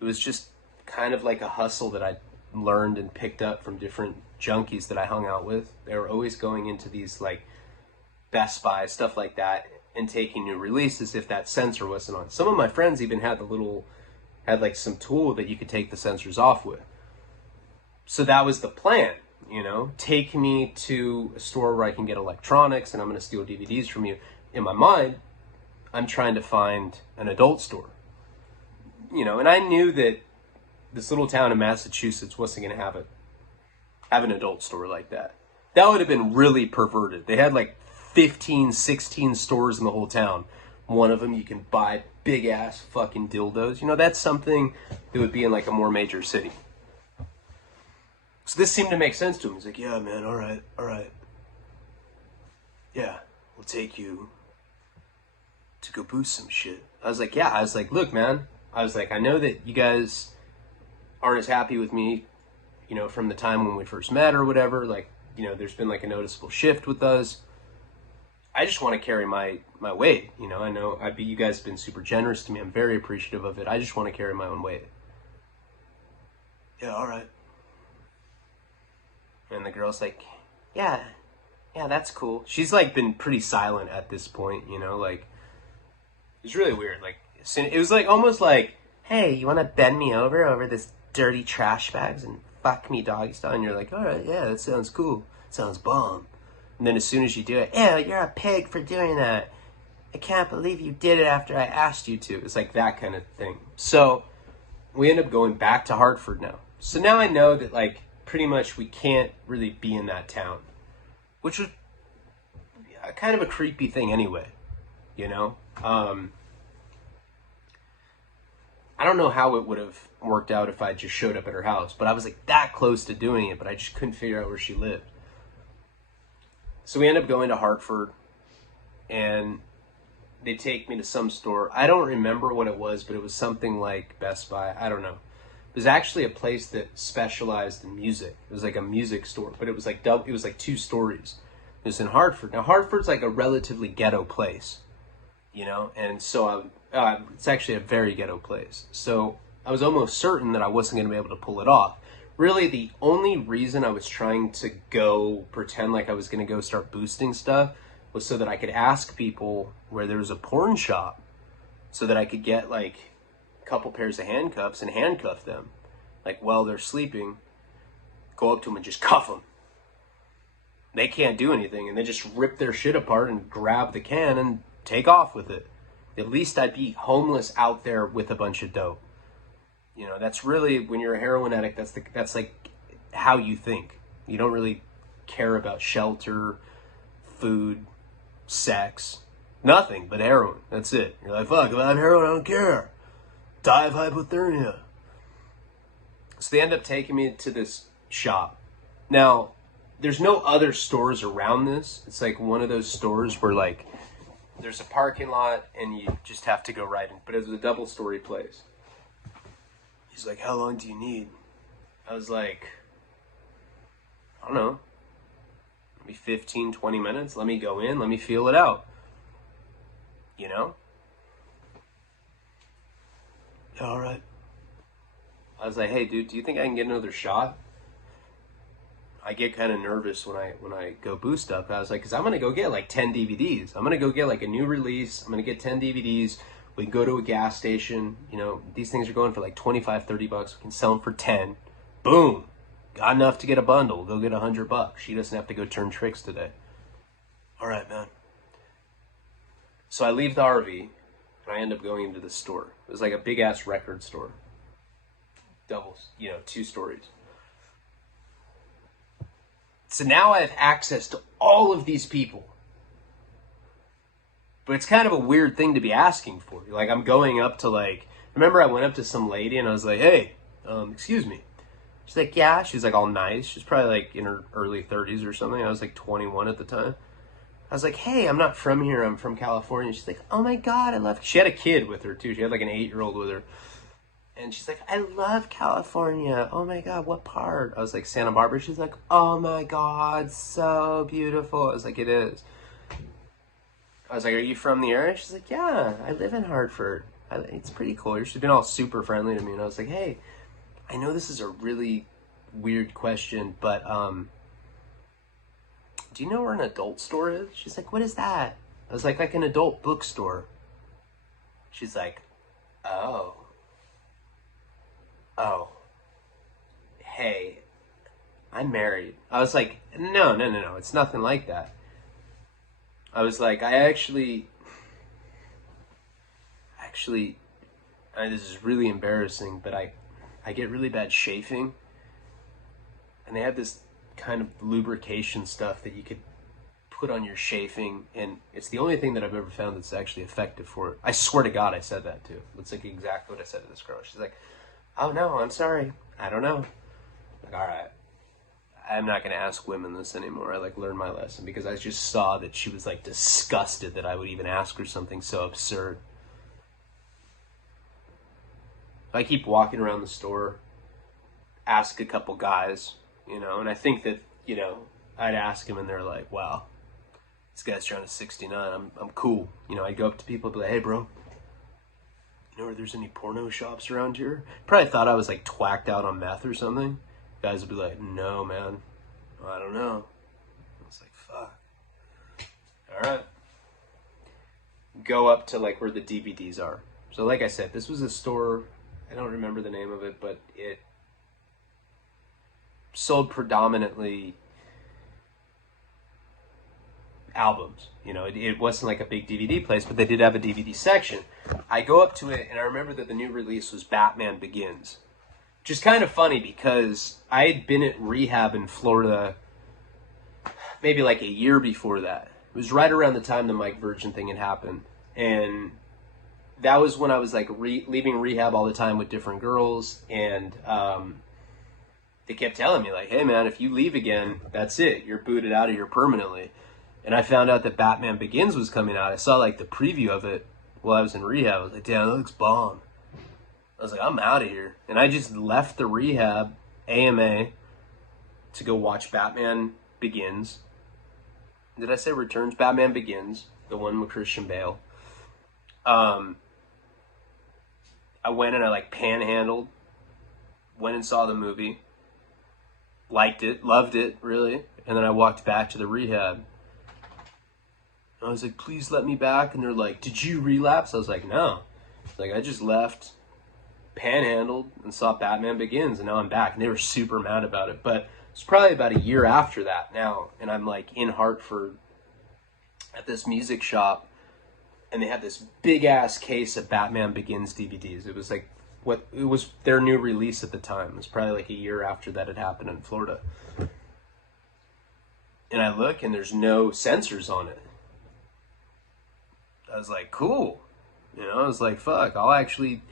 It was just kind of like a hustle that I learned and picked up from different junkies that I hung out with. They were always going into these like Best Buy, stuff like that, and taking new releases if that sensor wasn't on. Some of my friends even had like some tool that you could take the sensors off with. So that was the plan, take me to a store where I can get electronics and I'm going to steal DVDs from you. In my mind, I'm trying to find an adult store, and I knew that this little town in Massachusetts wasn't going to have an adult store like that. That would have been really perverted. They had like 15, 16 stores in the whole town. One of them you can buy big ass fucking dildos. That's something that would be in like a more major city. So this seemed to make sense to him. He's like, yeah, man, all right. Yeah, we'll take you to go boost some shit. I was like, yeah. I was like, look, man. I was like, I know that you guys aren't as happy with me, from the time when we first met or whatever. Like, there's been like a noticeable shift with us. I just want to carry my weight. I know you guys have been super generous to me. I'm very appreciative of it. I just want to carry my own weight. Yeah, all right. And the girl's like, yeah, that's cool. She's like been pretty silent at this point, like, it's really weird. Like, it was like almost like, hey, you want to bend me over this dirty trash bags and fuck me doggy style? And you're like, all right, yeah, that sounds cool. Sounds bomb. And then as soon as you do it, ew, you're a pig for doing that. I can't believe you did it after I asked you to. It's like that kind of thing. So we end up going back to Hartford now. So now I know that like, pretty much we can't really be in that town, which was, kind of a creepy thing anyway, you know? I don't know how it would have worked out if I just showed up at her house, but I was like that close to doing it, but I just couldn't figure out where she lived. So we end up going to Hartford, and they take me to some store. I don't remember what it was, but it was something like Best Buy. I don't know. It was actually a place that specialized in music. It was like a music store, but it was like it was like 2 stories. It was in Hartford. Now Hartford's like a relatively ghetto place, you know, and so it's actually a very ghetto place. So I was almost certain that I wasn't going to be able to pull it off. Really, the only reason I was trying to go pretend like I was going to go start boosting stuff was so that I could ask people where there was a porn shop, so that I could get like a couple pairs of handcuffs and handcuff them, like while they're sleeping, go up to them and just cuff them. They can't do anything, and they just rip their shit apart and grab the can and take off with it. At least I'd be homeless out there with a bunch of dope. You know, that's really, when you're a heroin addict, that's like how you think. You don't really care about shelter, food, sex, nothing but heroin. That's it. You're like, fuck, if I have heroin, I don't care. Die of hypothermia. So they end up taking me to this shop. Now, there's no other stores around this. It's like one of those stores where like there's a parking lot and you just have to go right in. But it was a double-story place. He's like, how long do you need? I was like, I don't know, maybe 15, 20 minutes. Let me go in. Let me feel it out. You know? Yeah, all right. I was like, hey, dude, do you think I can get another shot? I get kind of nervous when I go boost up. I was like, because I'm going to go get like 10 DVDs. I'm going to go get like a new release. I'm going to get 10 DVDs. We can go to a gas station. You know, these things are going for like 25, 30 bucks. We can sell them for 10. Boom. Got enough to get a bundle. Go get $100. She doesn't have to go turn tricks today. All right, man. So I leave the RV, and I end up going into the store. It was like a big-ass record store. Doubles, 2 stories. So now I have access to all of these people. But it's kind of a weird thing to be asking for. Like, I'm going up to, like, remember I went up to some lady and I was like, hey, excuse me. She's like, yeah. She's like all nice. She's probably like in her early 30s or something. I was like 21 at the time. I was like, hey, I'm not from here. I'm from California. She's like, oh my God, I love. She had a kid with her too. She had like an 8-year-old with her. And she's like, I love California. Oh my God, what part? I was like, Santa Barbara. She's like, oh my God, so beautiful. I was like, it is. I was like, are you from the area? She's like, yeah, I live in Hartford. It's pretty cool. She's been all super friendly to me. And I was like, hey, I know this is a really weird question, but do you know where an adult store is? She's like, what is that? I was like an adult bookstore. She's like, oh, hey, I'm married. I was like, no, it's nothing like that. I was like, this is really embarrassing, but I get really bad chafing, and they have this kind of lubrication stuff that you could put on your chafing, and it's the only thing that I've ever found that's actually effective for it. I swear to God I said that too. It's like exactly what I said to this girl. She's like, oh no, I'm sorry, I don't know. I'm like, all right, I'm not going to ask women this anymore. I like learned my lesson, because I just saw that she was like disgusted that I would even ask her something so absurd. I keep walking around the store, ask a couple guys, and I think that, I'd ask them and they're like, wow, this guy's trying to 69. I'm cool. I'd go up to people and be like, hey bro, you know where there's any porno shops around here? Probably thought I was like twacked out on meth or something. Guys would be like, no man, I don't know. I was like, fuck. All right. Go up to like where the DVDs are. So like I said, this was a store, I don't remember the name of it, but it sold predominantly albums. It wasn't like a big DVD place, but they did have a DVD section. I go up to it, and I remember that the new release was Batman Begins. Which is kind of funny, because I had been at rehab in Florida maybe like a year before that. It was right around the time the Mike Virgin thing had happened. And that was when I was like leaving rehab all the time with different girls. And they kept telling me like, hey man, if you leave again, that's it. You're booted out of here permanently. And I found out that Batman Begins was coming out. I saw like the preview of it while I was in rehab. I was like, damn, that looks bomb. I was like, I'm out of here. And I just left the rehab AMA to go watch Batman Begins. Did I say Returns? Batman Begins, the one with Christian Bale. I went and I like panhandled, went and saw the movie, liked it, loved it, really. And then I walked back to the rehab. I was like, please let me back. And they're like, did you relapse? I was like, no. Like, I just left, panhandled, and saw Batman Begins, and now I'm back. And they were super mad about it. But it's probably about a year after that now, and I'm like in Hartford at this music shop, and they had this big ass case of Batman Begins DVDs. It was like it was their new release at the time. It was probably like a year after that had happened in Florida. And I look, and there's no censors on it. I was like, cool. You know, I was like, fuck, I'll actually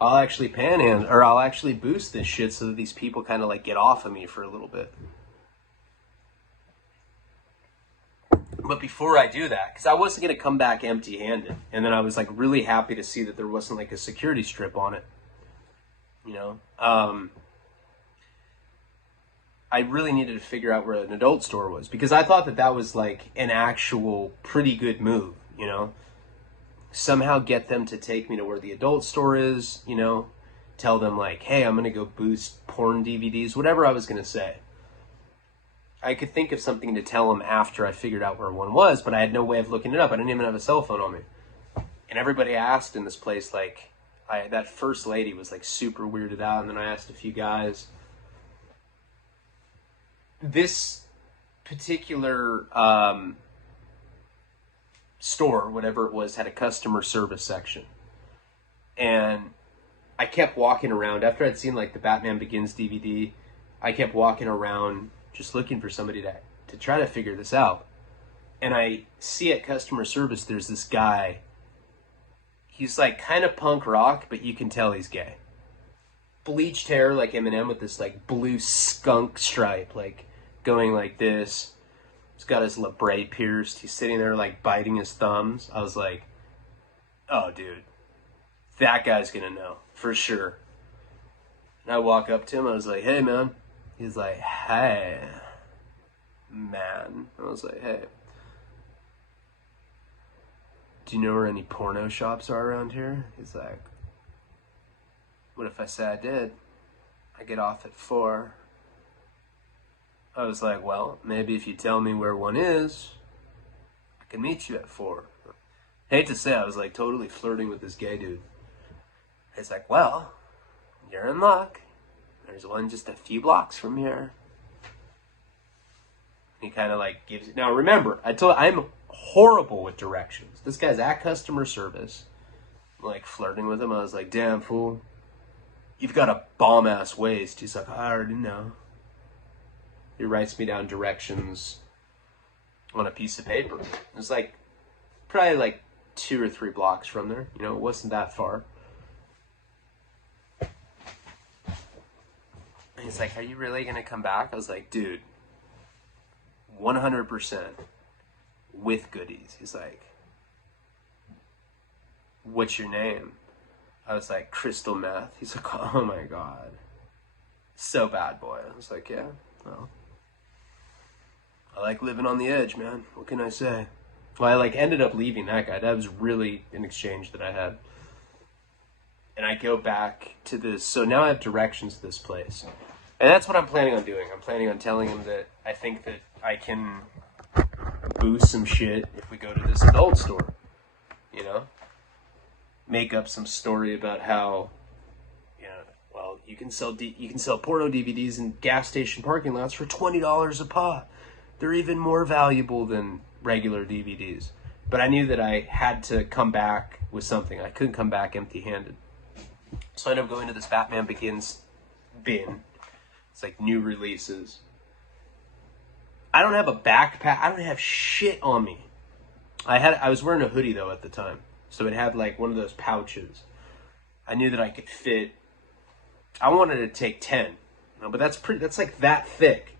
panhandle, or I'll actually boost this shit so that these people kind of like get off of me for a little bit. But before I do that, because I wasn't going to come back empty-handed, and then I was like really happy to see that there wasn't like a security strip on it. You know, I really needed to figure out where an adult store was, because I thought that that was like an actual pretty good move, you know. Somehow get them to take me to where the adult store is, you know, tell them like, hey, I'm going to go boost porn DVDs, whatever I was going to say. I could think of something to tell them after I figured out where one was, but I had no way of looking it up. I didn't even have a cell phone on me. And everybody asked in this place, like, that first lady was like super weirded out, and then I asked a few guys. This particular store, whatever it was, had a customer service section. And I kept walking around. After I'd seen like the Batman Begins DVD, I kept walking around just looking for somebody to try to figure this out. And I see at customer service, there's this guy. He's like kind of punk rock, but you can tell he's gay. Bleached hair like Eminem with this like blue skunk stripe, like going like this. He's got his labrae pierced. He's sitting there like biting his thumbs. I was like, oh dude, that guy's gonna know for sure. And I walk up to him. I was like, hey man. He's like, hey man. I was like, hey, do you know where any porno shops are around here? He's like, what if I say I did? I get off at 4. I was like, well, maybe if you tell me where one is, I can meet you at 4. Hate to say, I was like totally flirting with this gay dude. He's like, well, you're in luck. There's one just a few blocks from here. He kind of like gives it. Now remember, I'm horrible with directions. This guy's at customer service. I'm like flirting with him. I was like, damn fool, you've got a bomb ass waist. He's like, I already know. He writes me down directions on a piece of paper. It was like probably like 2 or 3 blocks from there. You know, it wasn't that far. And he's like, are you really going to come back? I was like, dude, 100% with goodies. He's like, what's your name? I was like, Crystal Meth. He's like, oh my God. So bad, boy. I was like, yeah, well, I like living on the edge, man. What can I say? Well, I like ended up leaving that guy. That was really an exchange that I had. And I go back to this. So now I have directions to this place. And that's what I'm planning on doing. I'm planning on telling him that I think that I can boost some shit if we go to this adult store. You know? Make up some story about how, you know, well, you can sell porno DVDs in gas station parking lots for $20 a pop. They're even more valuable than regular DVDs. But I knew that I had to come back with something. I couldn't come back empty-handed. So I ended up going to this Batman Begins bin. It's like new releases. I don't have a backpack. I don't have shit on me. I was wearing a hoodie though at the time, so it had like one of those pouches. I knew that I could fit. I wanted to take 10, you know, but that's like that thick.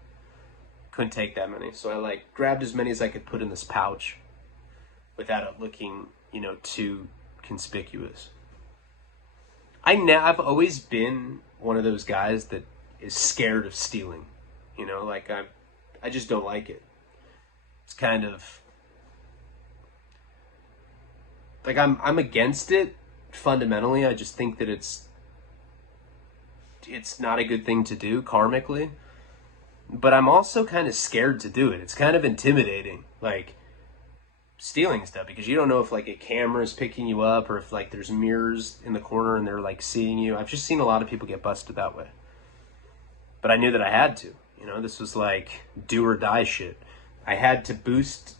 Couldn't take that many, so I like grabbed as many as I could put in this pouch without it looking, you know, too conspicuous. I've always been one of those guys that is scared of stealing, you know, like I just don't like it. It's kind of like I'm against it fundamentally. I just think that it's not a good thing to do karmically. But I'm also kind of scared to do it. It's kind of intimidating, like stealing stuff, because you don't know if like a camera is picking you up or if like there's mirrors in the corner and they're like seeing you. I've just seen a lot of people get busted that way. But I knew that I had to, you know, this was like do or die shit. I had to boost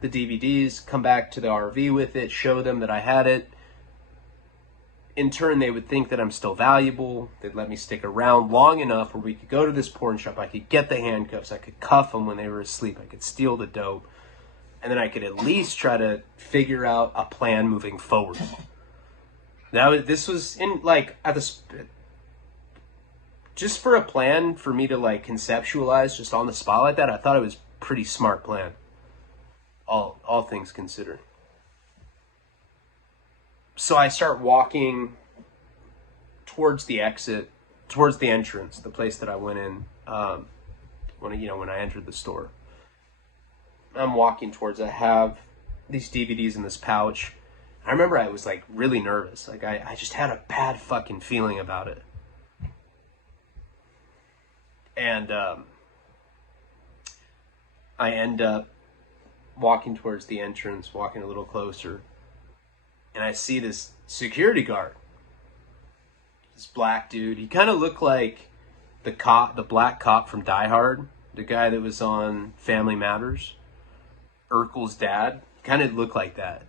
the DVDs, come back to the RV with it, show them that I had it. In turn, they would think that I'm still valuable. They'd let me stick around long enough where we could go to this porn shop. I could get the handcuffs. I could cuff them when they were asleep. I could steal the dope. And then I could at least try to figure out a plan moving forward. Now, this was in like just for a plan for me to like conceptualize just on the spot like that. I thought it was a pretty smart plan. All things considered. So I start walking towards the exit, towards the entrance, the place that I went in when I entered the store. I'm walking towards it. I have these DVDs in this pouch. I remember I was like really nervous. Like I just had a bad fucking feeling about it. And I end up walking towards the entrance, walking a little closer. And I see this security guard. This black dude. He kind of looked like the black cop from Die Hard. The guy that was on Family Matters. Urkel's dad. Kind of looked like that.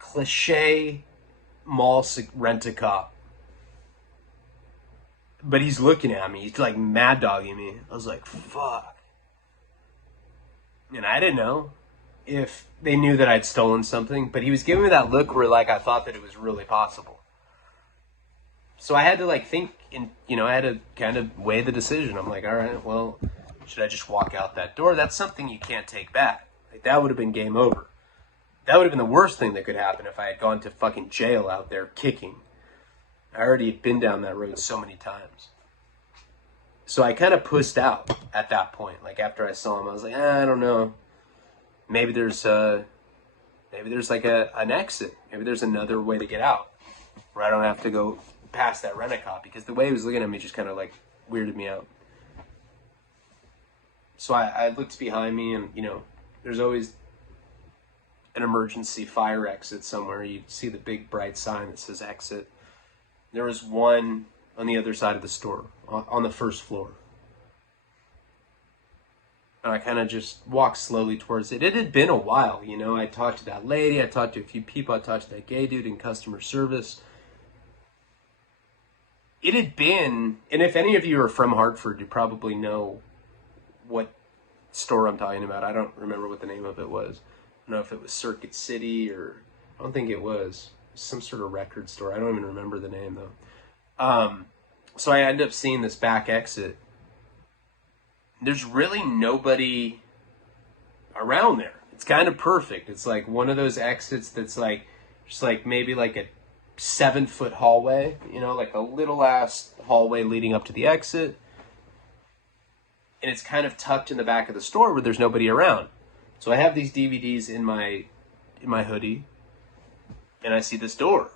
Cliche mall rent-a-cop. But he's looking at me. He's like mad dogging me. I was like, fuck. And I didn't know if they knew that I'd stolen something, but he was giving me that look where like I thought that it was really possible. So I had to like think, and I had to kind of weigh the decision. I'm like, all right, well, should I just walk out that door? That's something you can't take back. Like that would have been game over. That would have been the worst thing that could happen if I had gone to fucking jail out there kicking. I already had been down that road so many times. So I kind of pussed out at that point. Like after I saw him, I was like, I don't know. Maybe there's like an exit. Maybe there's another way to get out where I don't have to go past that rent-a-cop, because the way he was looking at me just kind of like weirded me out. So I looked behind me, and there's always an emergency fire exit somewhere. You see the big bright sign that says exit. There was one on the other side of the store, on the first floor. And I kind of just walked slowly towards it. It had been a while, I talked to that lady, I talked to a few people, I talked to that gay dude in customer service. It had been, and if any of you are from Hartford, you probably know what store I'm talking about. I don't remember what the name of it was. I don't know if it was Circuit City or, I don't think it was. Some sort of record store. I don't even remember the name though. So I ended up seeing this back exit. There's really nobody around there. It's kind of perfect. It's like one of those exits that's like, just like maybe like a 7-foot hallway, like a little ass hallway leading up to the exit. And it's kind of tucked in the back of the store where there's nobody around. So I have these DVDs in my hoodie, and I see this door.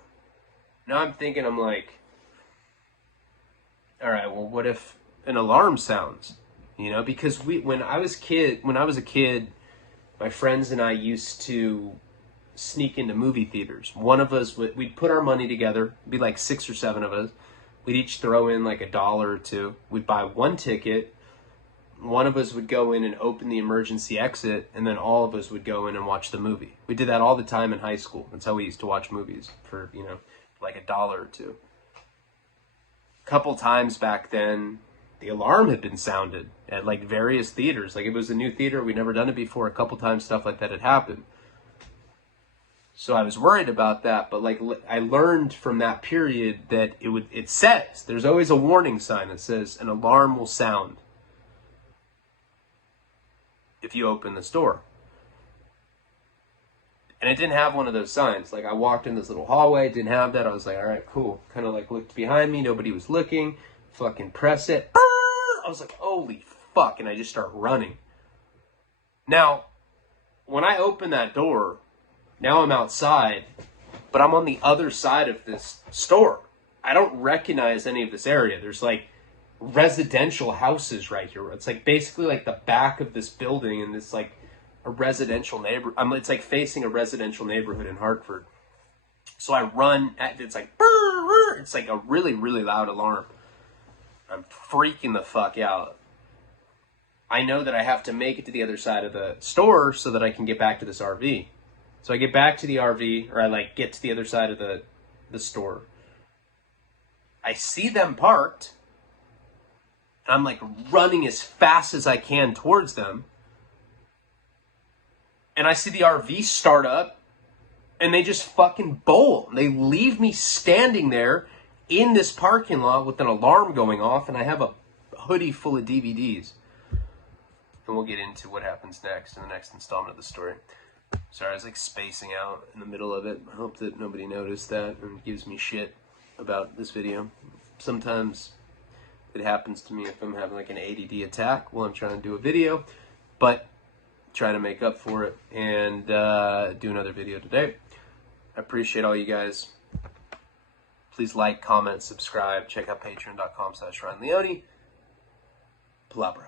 Now I'm thinking, I'm like, all right, well, what if an alarm sounds? Because when I was a kid, my friends and I used to sneak into movie theaters. One of us we'd put our money together. It'd be like 6 or 7 of us. We'd each throw in like $1 or $2. We'd buy one ticket. One of us would go in and open the emergency exit, and then all of us would go in and watch the movie. We did that all the time in high school. That's how we used to watch movies for, like $1 or $2. A couple times back then, the alarm had been sounded at like various theaters. Like it was a new theater. We'd never done it before. A couple times stuff like that had happened. So I was worried about that, but like I learned from that period that it says, there's always a warning sign that says an alarm will sound if you open this door. And it didn't have one of those signs. Like I walked in this little hallway, didn't have that. I was like, all right, cool. Kind of like looked behind me, nobody was looking. Fucking press it. I was like, holy fuck, and I just start running. Now, when I open that door, now I'm outside, but I'm on the other side of this store. I don't recognize any of this area. There's like residential houses right here. It's like basically like the back of this building and this like a residential it's like facing a residential neighborhood in Hartford. So I run, it's like, it's like a really, really loud alarm. I'm freaking the fuck out. I know that I have to make it to the other side of the store so that I can get back to this RV. So I get back to the RV, or I like get to the other side of the store. I see them parked. And I'm like running as fast as I can towards them. And I see the RV start up and they just fucking bolt. They leave me standing there in this parking lot with an alarm going off, and I have a hoodie full of DVDs. And we'll get into what happens next in the next installment of the story. Sorry, I was like spacing out in the middle of it. I hope that nobody noticed that and gives me shit about this video. Sometimes it happens to me if I'm having like an ADD attack while I'm trying to do a video, but try to make up for it and do another video today. I appreciate all you guys. Please like, comment, subscribe. Check out patreon.com/RyanLeone. Palabra.